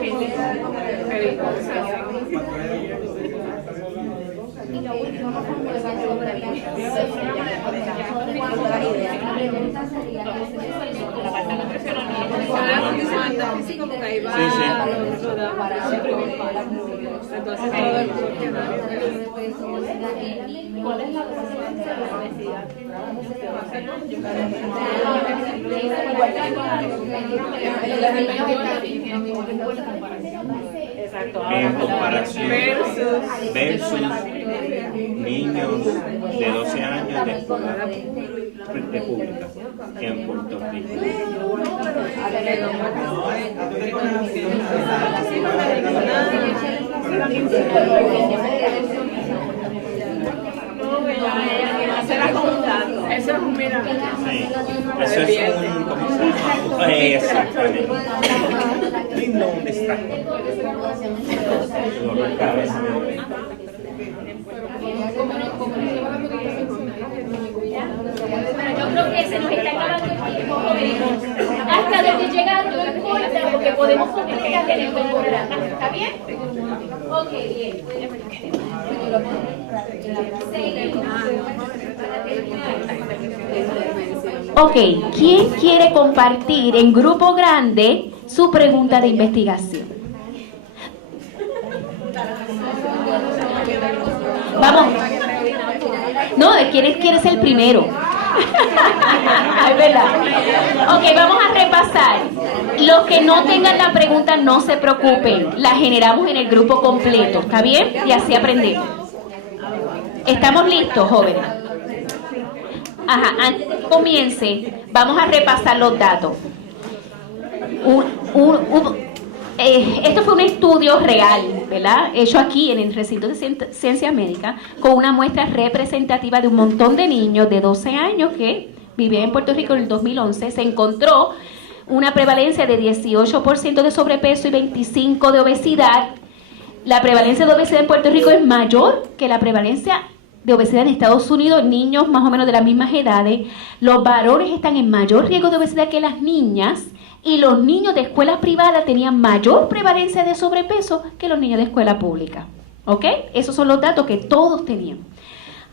En comparación versus niños de 12 años de escuela de pública en Puerto Rico. Eso es un milagro. Sí, eso es un, ¿cómo se llama? Exactamente. Lindo un distracto. Dolor de cabeza. Bueno, yo creo que se nos está acabando el tiempo, jóvenes. Hasta donde llegaron no importa, porque podemos completar en el programa. ¿Está bien? Ok, bien. Ok, ¿quién quiere compartir en grupo grande su pregunta de investigación? Vamos. No, ¿quién es el primero? Es verdad. Ok, vamos a repasar. Los que no tengan la pregunta, no se preocupen. La generamos en el grupo completo, ¿está bien? Y así aprendemos. ¿Estamos listos, jóvenes? Ajá, antes de que comience, vamos a repasar los datos. Esto fue un estudio real, ¿verdad? Hecho aquí en el recinto de ciencias médicas, con una muestra representativa de un montón de niños de 12 años que vivían en Puerto Rico en el 2011. Se encontró una prevalencia de 18% de sobrepeso y 25% de obesidad. La prevalencia de obesidad en Puerto Rico es mayor que la prevalencia de obesidad en Estados Unidos, niños más o menos de las mismas edades. Los varones están en mayor riesgo de obesidad que las niñas, y los niños de escuelas privadas tenían mayor prevalencia de sobrepeso que los niños de escuela pública. ¿Ok? Esos son los datos que todos tenían.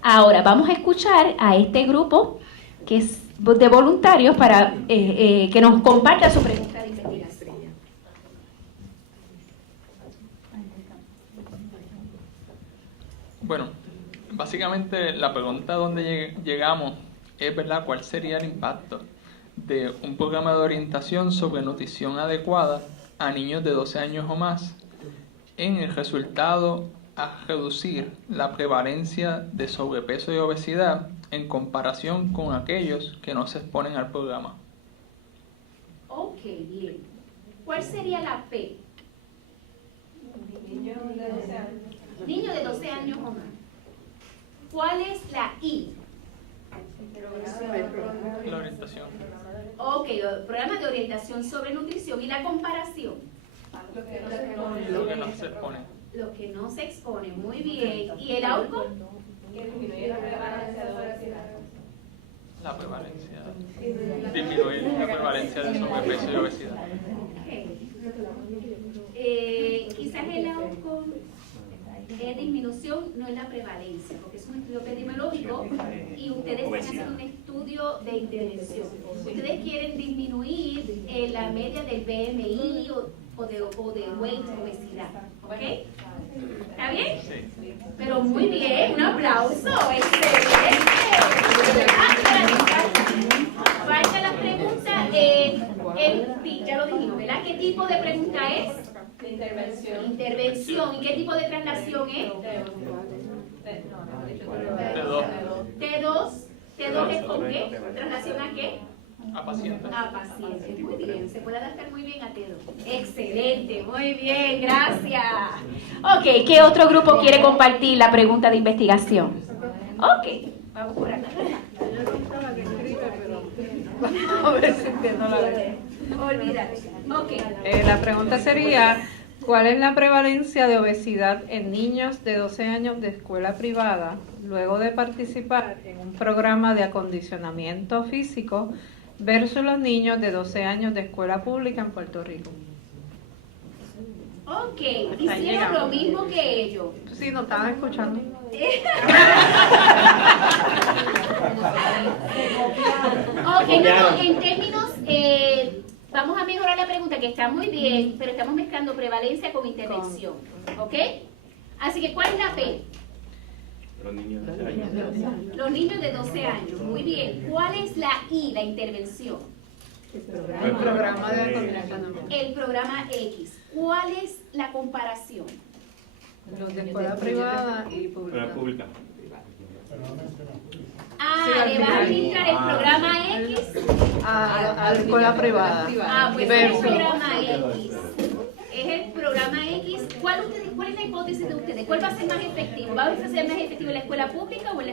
Ahora vamos a escuchar a este grupo que es de voluntarios para que nos comparta su pregunta de investigación. Bueno, básicamente la pregunta donde llegamos es, ¿verdad?, ¿cuál sería el impacto de un programa de orientación sobre nutrición adecuada a niños de 12 años o más en el resultado a reducir la prevalencia de sobrepeso y obesidad en comparación con aquellos que no se exponen al programa? Ok, bien. ¿Cuál sería la P? Niño de 12 años o más. ¿Cuál es la I? La orientación. Ok, programa de orientación sobre nutrición. ¿Y la comparación? Lo que no se expone. Lo que no se expone, muy bien. ¿Y el outcome? La prevalencia. Disminuir la prevalencia de sobrepeso y obesidad. Quizás el outcome es disminución, no es la prevalencia, porque es un estudio epidemiológico y ustedes están haciendo un estudio de intervención. Ustedes quieren disminuir la media del BMI o de weight, obesidad, ¿ok? ¿Está bien? Sí. Pero muy bien, un aplauso, excelente. Falta la pregunta, ya lo dijimos, ¿verdad? ¿Qué tipo de pregunta es? Intervención. ¿Y qué tipo de traslación es? T2. ¿T2 es con qué? ¿Traslación a qué? A pacientes. A pacientes, muy bien. Se puede adaptar muy bien a T2. Excelente, muy bien, gracias. Ok, ¿qué otro grupo quiere compartir la pregunta de investigación? Ok, vamos por acá. A ver si entiendo la verdad. Olvídate. Ok. La pregunta sería, ¿cuál es la prevalencia de obesidad en niños de 12 años de escuela privada luego de participar en un programa de acondicionamiento físico versus los niños de 12 años de escuela pública en Puerto Rico? Ok, hicieron lo mismo que ellos. Sí, nos estaban escuchando. Ok, no, en términos, vamos a mejorar la pregunta, que está muy bien, pero estamos mezclando prevalencia con intervención. ¿Ok? Así que, ¿cuál es la P? Los niños de 12 años. Los niños de 12 años. Muy bien. ¿Cuál es la I, la intervención? El programa de acondicionamiento. El programa X. ¿Cuál es la comparación? Los de escuela privada y Escuela pública. ¿Le vas a administrar el programa X? A la escuela privada. Pues es el programa X. Es el programa X. ¿Cuál es la hipótesis de ustedes? ¿Cuál va a ser más efectivo? ¿Va a ser más efectivo en la escuela pública o en la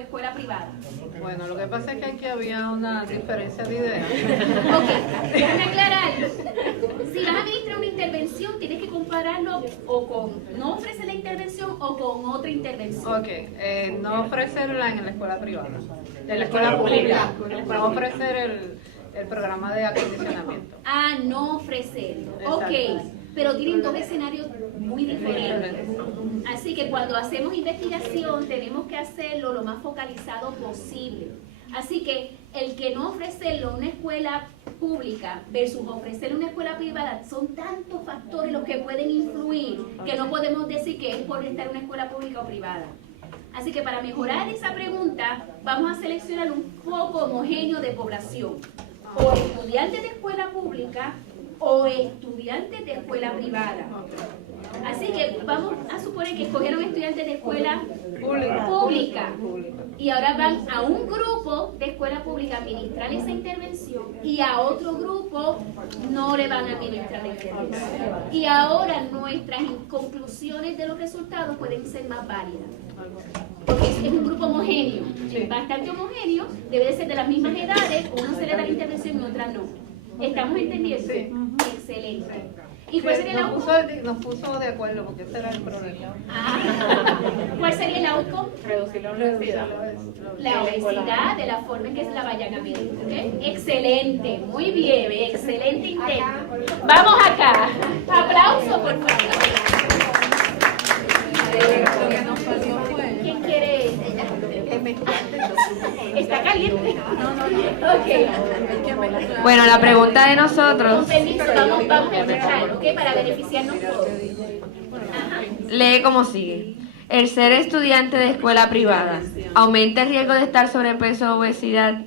escuela privada? Bueno, lo que pasa es que aquí había una diferencia de ideas. Ok, déjame aclararlo. Si vas a administrar una intervención, tienes que compararlo o con no ofrecer la intervención o con otra intervención. Ok, no ofrecerla en la escuela privada, en la escuela pública, no ofrecer el programa de acondicionamiento. No ofrecerlo. Ok, pero tienen dos escenarios muy diferentes. Así que cuando hacemos investigación tenemos que hacerlo lo más focalizado posible. Así que el que no ofrecerlo en una escuela pública versus ofrecerlo en una escuela privada, son tantos factores los que pueden influir que no podemos decir que es por estar en una escuela pública o privada. Así que para mejorar esa pregunta, vamos a seleccionar un foco homogéneo de población. O estudiantes de escuela pública o estudiantes de escuela privada. Así que vamos a suponer que escogieron estudiantes de escuela pública y ahora van a un grupo de escuela pública a administrar esa intervención y a otro grupo no le van a administrar la intervención. Y ahora nuestras conclusiones de los resultados pueden ser más válidas. Porque es un grupo homogéneo, bastante homogéneo, debe de ser de las mismas edades, uno se le da la intervención y otra no. ¿Estamos entendiendo? Sí. Excelente. ¿Y cuál sería el outcome? Nos puso de acuerdo porque ese era el problema. ¿Cuál sería el outcome? Reducir la obesidad. La obesidad de la forma en que se la vayan a medir. ¿Okay? Excelente, muy bien, excelente intento. Vamos acá. Aplauso, por favor. ¿Quién quiere? ¿Está caliente? Ok. Bueno, la pregunta de nosotros... Con permiso, vamos a empezar, ¿ok? Para beneficiarnos todos. Lee como sigue. El ser estudiante de escuela privada aumenta el riesgo de estar sobrepeso o obesidad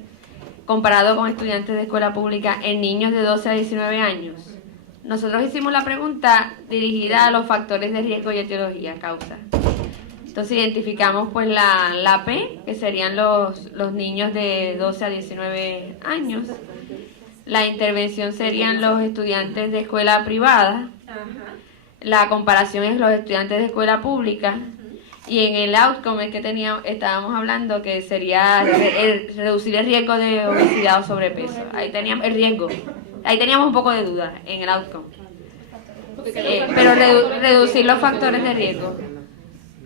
comparado con estudiantes de escuela pública en niños de 12 a 19 años. Nosotros hicimos la pregunta dirigida a los factores de riesgo y etiología, causa. Entonces identificamos pues la P, que serían los niños de 12 a 19 años. La intervención serían los estudiantes de escuela privada. La comparación es los estudiantes de escuela pública. Y en el outcome es que estábamos hablando que sería reducir el riesgo de obesidad o sobrepeso. Ahí teníamos el riesgo. Ahí teníamos un poco de duda en el outcome. Pero reducir los factores de riesgo.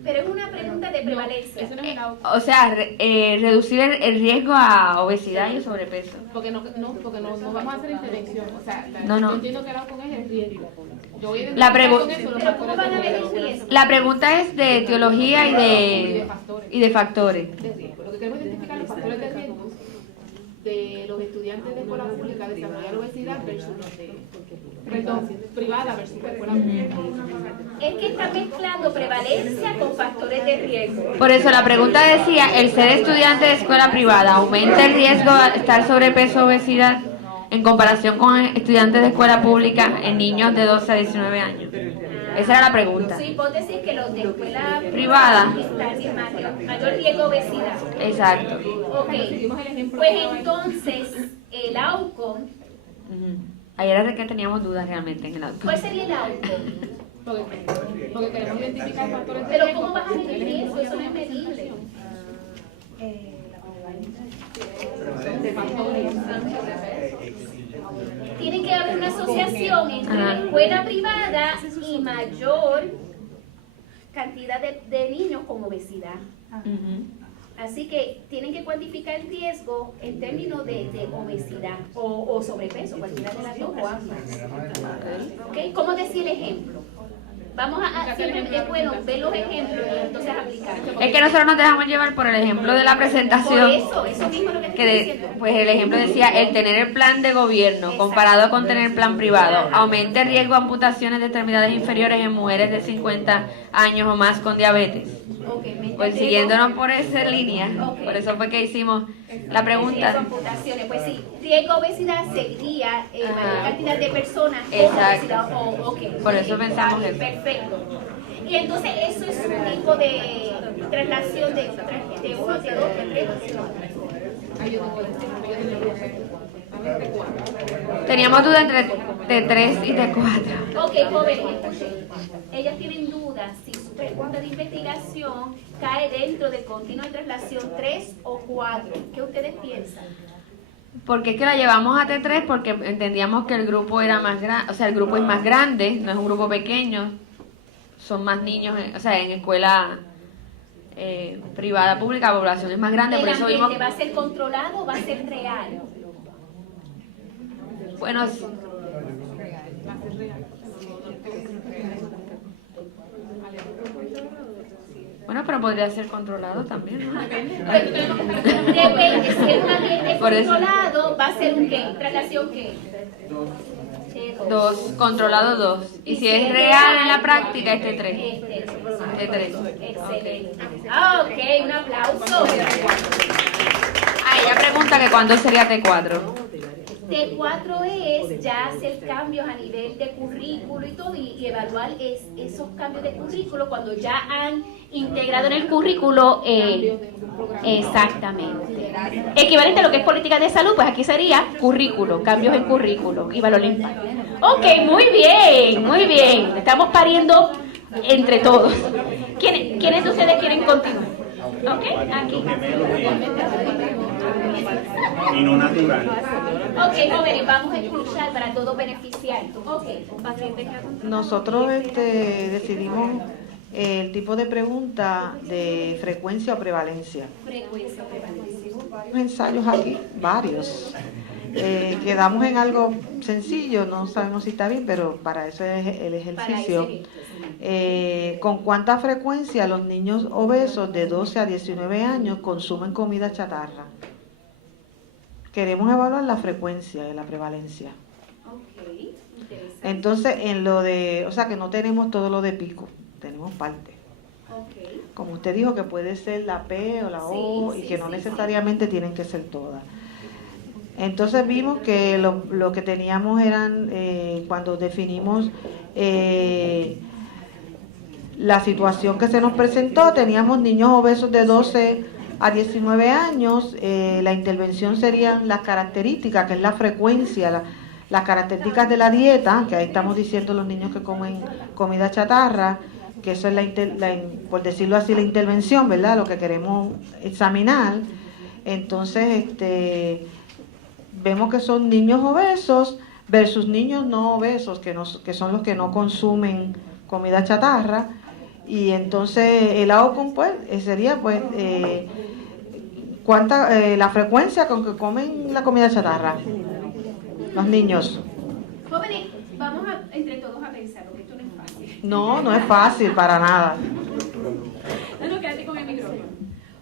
Pero es una pregunta de prevalencia. O sea, reducir el riesgo a obesidad y sobrepeso. Porque no vamos a hacer intervención. O sea, No. yo entiendo que el outcome es el riesgo. Yo voy a La La pregunta es de etiología y de factores. Lo que queremos identificar los factores de riesgo de los estudiantes de escuela pública desarrollar obesidad versus los de privada versus escuela pública. Es que está mezclando prevalencia con factores de riesgo. Por eso la pregunta decía, ¿el ser estudiante de escuela privada aumenta el riesgo de estar sobrepeso o obesidad en comparación con estudiantes de escuela pública en niños de 12 a 19 años? Esa era la pregunta. Su hipótesis es que los de escuela privada están en mayor riesgo de obesidad. Exacto. Ok, pues entonces el outcome, Ahí era de que teníamos dudas realmente en el outcome. ¿cuál sería el outcome? Porque queremos identificar factores de Pero riesgo. ¿cómo vas a medir riesgo? Eso no es medible. De factores. Tiene que haber una asociación entre la escuela privada y mayor cantidad de niños con obesidad. Así que tienen que cuantificar el riesgo en términos de obesidad o sobrepeso, cualquiera de las dos o ambas. ¿Okay? ¿Cómo decir el ejemplo? Vamos a siempre es bueno ver los ejemplos y entonces aplicar. Es que nosotros nos dejamos llevar por el ejemplo de la presentación. Por eso mismo lo que estoy diciendo. Pues el ejemplo decía, el tener el plan de gobierno comparado con tener el plan privado aumenta el riesgo de amputaciones de extremidades inferiores en mujeres de 50 años o más con diabetes. Pues siguiéndonos por esa línea, por eso fue que hicimos la pregunta. Amputaciones, pues sí, riesgo de obesidad seguiría mayor cantidad de personas con obesidad. Por eso pensamos eso. Perfecto. Y entonces eso es un tipo de traslación de uno, de dos, de tres. Teníamos duda entre de 3 y de 4. Ok, jóvenes, escuchen. Ellas tienen dudas si su pregunta de investigación cae dentro del continuo de traslación 3 o 4. ¿Qué ustedes piensan? Porque es que la llevamos a T3 porque entendíamos que el grupo era más grande, o sea, el grupo es más grande, no es un grupo pequeño, son más niños, o sea, en escuela privada, pública, la población es más grande. ¿El por eso ambiente vimos, va a ser controlado o va a ser real? bueno, pero podría ser controlado también, ¿no? Depende, si es un ambiente controlado, va a ser un ¿qué? ¿Traslación qué? 2, controlado 2. Y si es real en la práctica, este 3. Excelente. Ah, ok, un aplauso. Ella pregunta que cuándo sería T4. T4 es ya hacer cambios a nivel de currículo y todo, y evaluar esos cambios de currículo cuando ya han integrado en el currículo, exactamente. Equivalente a lo que es política de salud, pues aquí sería currículo, cambios en currículo y valor de impacto. Ok, muy bien, muy bien. Estamos pariendo entre todos. ¿Quiénes de ustedes quieren continuar? Ok, aquí. Y no natural. Ok, jóvenes, vamos a escuchar para todos beneficiar. Ok, nosotros decidimos el tipo de pregunta de frecuencia o prevalencia. Frecuencia o prevalencia. Ensayos aquí, varios. Quedamos en algo sencillo, no sabemos si está bien, pero para eso es el ejercicio. ¿Con cuánta frecuencia los niños obesos de 12 a 19 años consumen comida chatarra? Queremos evaluar la frecuencia y la prevalencia. Okay, entonces, en lo de, o sea, que no tenemos todo lo de pico, tenemos parte. Okay. Como usted dijo, que puede ser la P o la O, y que no necesariamente tienen que ser todas. Entonces vimos que lo que teníamos eran, cuando definimos la situación que se nos presentó, teníamos niños obesos de 12 a 19 años, la intervención serían las características, que es la frecuencia, las características de la dieta, que ahí estamos diciendo los niños que comen comida chatarra, que eso es por decirlo así, la intervención, ¿verdad? Lo que queremos examinar. Entonces, vemos que son niños obesos versus niños no obesos, que son los que no consumen comida chatarra. Y entonces el outcome pues sería pues la frecuencia con que comen la comida chatarra los niños. Jóvenes, vamos entre todos a pensar, porque esto no es fácil. No es fácil para nada. No, quédate con el micrófono.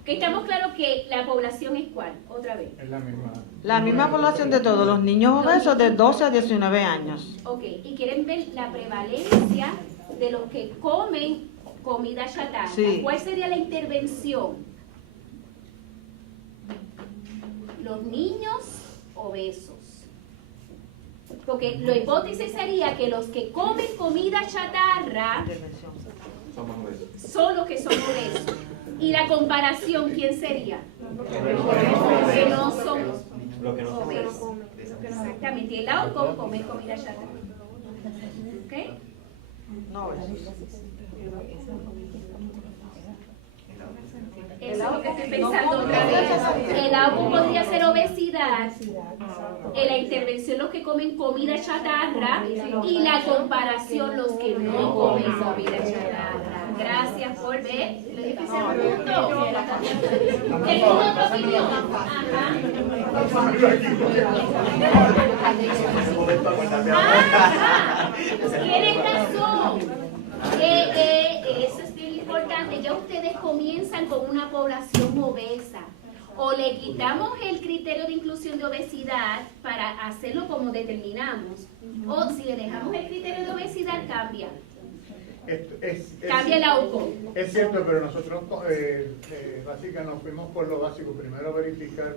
Que estamos claros que la población es ¿cuál? Otra vez. Es la misma. La misma población de todos los niños obesos de 12 a 19 años. Ok, y quieren ver la prevalencia de los que comen comida chatarra. Sí. ¿Cuál sería la intervención? Los niños obesos. Porque la hipótesis sería que los que comen comida chatarra son los que son obesos. Y la comparación, ¿quién sería? Los que no son obesos. Exactamente. Y el outcome comer comida chatarra. ¿Ok? No obesos. Eso es lo que estoy pensando otra vez. El AUCO podría ser obesidad, la intervención los que comen comida chatarra y la comparación los que no comen comida chatarra. Gracias por ver. ¿Le dije ese punto? ¿Tengo otra opinión? Ajá. Tienen razón. Eso es bien importante. Ya ustedes comienzan con una población obesa. O le quitamos el criterio de inclusión de obesidad para hacerlo como determinamos. O si le dejamos el criterio de obesidad, cambia. Cambia el AUCO. Es cierto, pero nosotros, básicamente, nos fuimos por lo básico. Primero verificar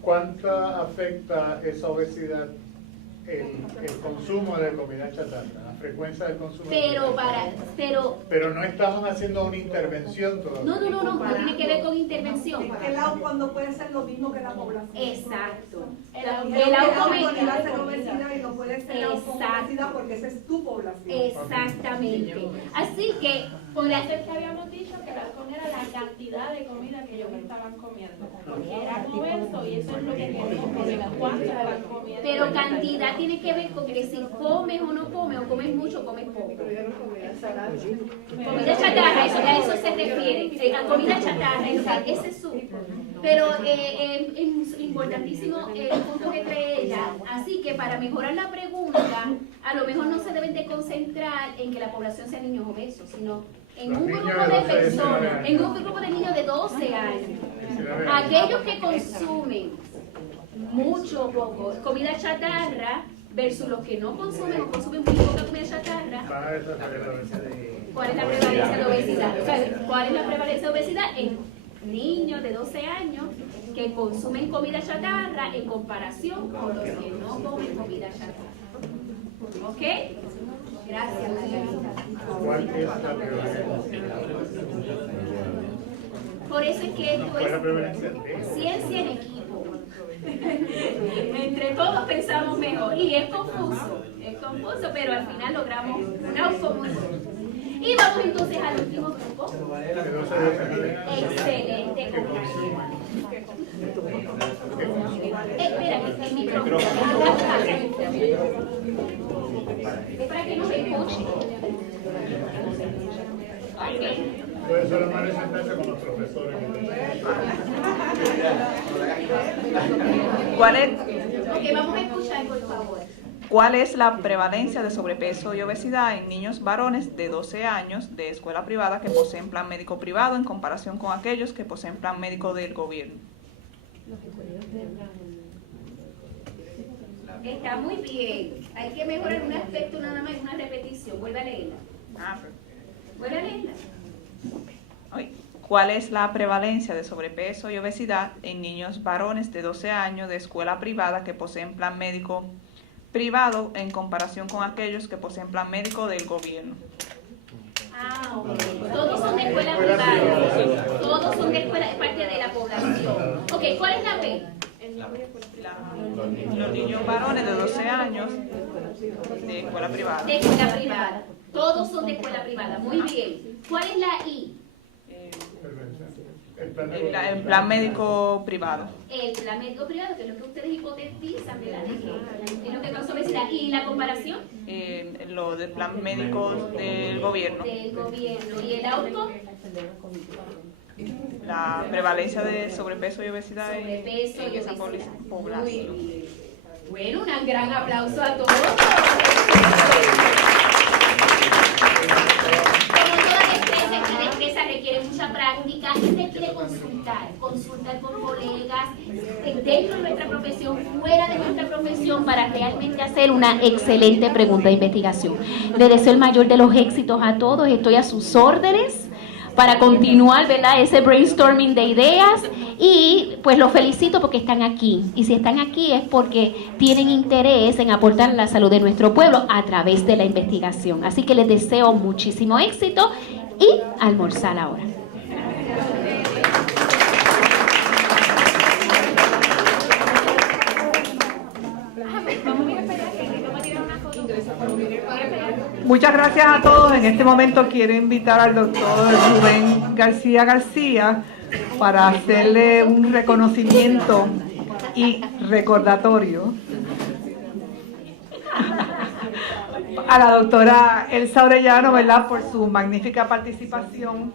cuánta afecta esa obesidad el consumo de comida chatarra, la frecuencia del consumo pero no estamos haciendo una intervención todavía. No tiene que ver con intervención. El AUCO no puede ser lo mismo que la población. Exacto. El AUCO puede ser obesidad y no puede ser obesidad porque esa es tu población. Exactamente. Así que por eso es que habíamos dicho que la AUCO era la cantidad de comida que ellos estaban comiendo, porque eran obesos y eso es lo que queremos comer, cuánto estaban comiendo. Pero cantidad tiene que ver con que si comes o no comes, o comes mucho o comes poco. Comida chatarra, a eso se refiere. A comida chatarra, ese es su. Pero es importantísimo el punto que trae ella. Así que para mejorar la pregunta, a lo mejor no se deben de concentrar en que la población sea niños obesos, sino en un grupo de personas, en un grupo de niños de 12 años. Aquellos que consumen mucho o poco comida chatarra versus los que no consumen o consumen muy poca comida chatarra. ¿Cuál es la prevalencia de obesidad? O sea, ¿cuál es la prevalencia de obesidad en niños de 12 años que consumen comida chatarra en comparación con los que no comen comida chatarra? ¿Ok? Gracias, Margarita. ¿Cuál es la prevalencia? Por eso es que esto es ciencia en equipo. Entre todos pensamos mejor. Y es confuso, pero al final logramos un AUCO muy bueno. Y vamos entonces al último grupo. Excelente, compañero. Espera, que el micrófono. Es para que no me escuchen. Okay. Puede ser más sentarse con los profesores. ¿Cuál es? Ok, vamos a escuchar, por favor. ¿Cuál es la prevalencia de sobrepeso y obesidad en niños varones de 12 años de escuela privada que poseen plan médico privado en comparación con aquellos que poseen plan médico del gobierno? Está muy bien. Hay que mejorar un aspecto nada más, una repetición. Vuelve a leerla. Vuelve a leerla. ¿Cuál es la prevalencia de sobrepeso y obesidad en niños varones de 12 años de escuela privada que poseen plan médico privado en comparación con aquellos que poseen plan médico del gobierno? Ok. Todos son de escuela privada. Todos son de escuela, es parte de la población. Ok, ¿cuál es la P? Los niños varones de 12 años de escuela privada. De escuela privada. Todos son de escuela privada. Muy bien. ¿Cuál es la I? El plan médico privado. El plan médico privado, que es lo que ustedes hipotetizan, ¿verdad? Es lo que causa obesidad. ¿Y la comparación? Lo del plan médico del gobierno. Del gobierno. ¿Y el AUCO? La prevalencia de sobrepeso y obesidad en esa población. Bueno, un gran aplauso a todos. Cada destreza requiere mucha práctica y requiere consultar con colegas dentro de nuestra profesión, fuera de nuestra profesión, para realmente hacer una excelente pregunta de investigación. Le deseo el mayor de los éxitos a todos, estoy a sus órdenes para continuar, ¿verdad?, ese brainstorming de ideas, y pues los felicito porque están aquí, y si están aquí es porque tienen interés en aportar la salud de nuestro pueblo a través de la investigación. Así que les deseo muchísimo éxito y almorzar ahora. Muchas gracias a todos. En este momento quiero invitar al doctor Rubén García para hacerle un reconocimiento y recordatorio a la doctora Elsa Orellano, ¿verdad?, por su magnífica participación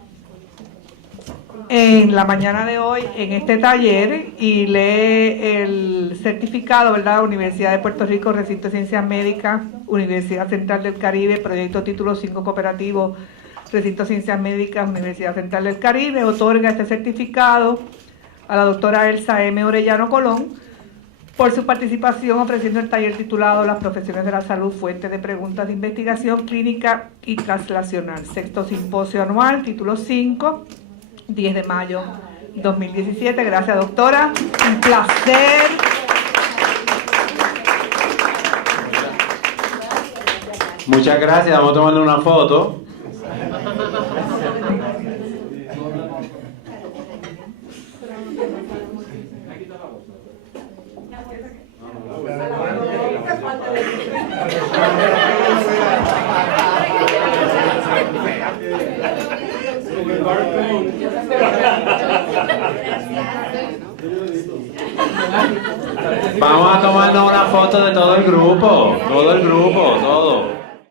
en la mañana de hoy en este taller, y lee el certificado, ¿verdad?, Universidad de Puerto Rico, Recinto de Ciencias Médicas, Universidad Central del Caribe, Proyecto Título 5 Cooperativo, Recinto de Ciencias Médicas, Universidad Central del Caribe. Otorga este certificado a la doctora Elsa M. Orellano Colón por su participación ofreciendo el taller titulado Las profesiones de la salud, fuente de preguntas de investigación clínica y translacional, sexto simposio anual, título 5, 10 de mayo 2017. Gracias, doctora. Un placer. Muchas gracias. Vamos a tomarle una foto. Vamos a tomarnos una foto de todo el grupo, todo.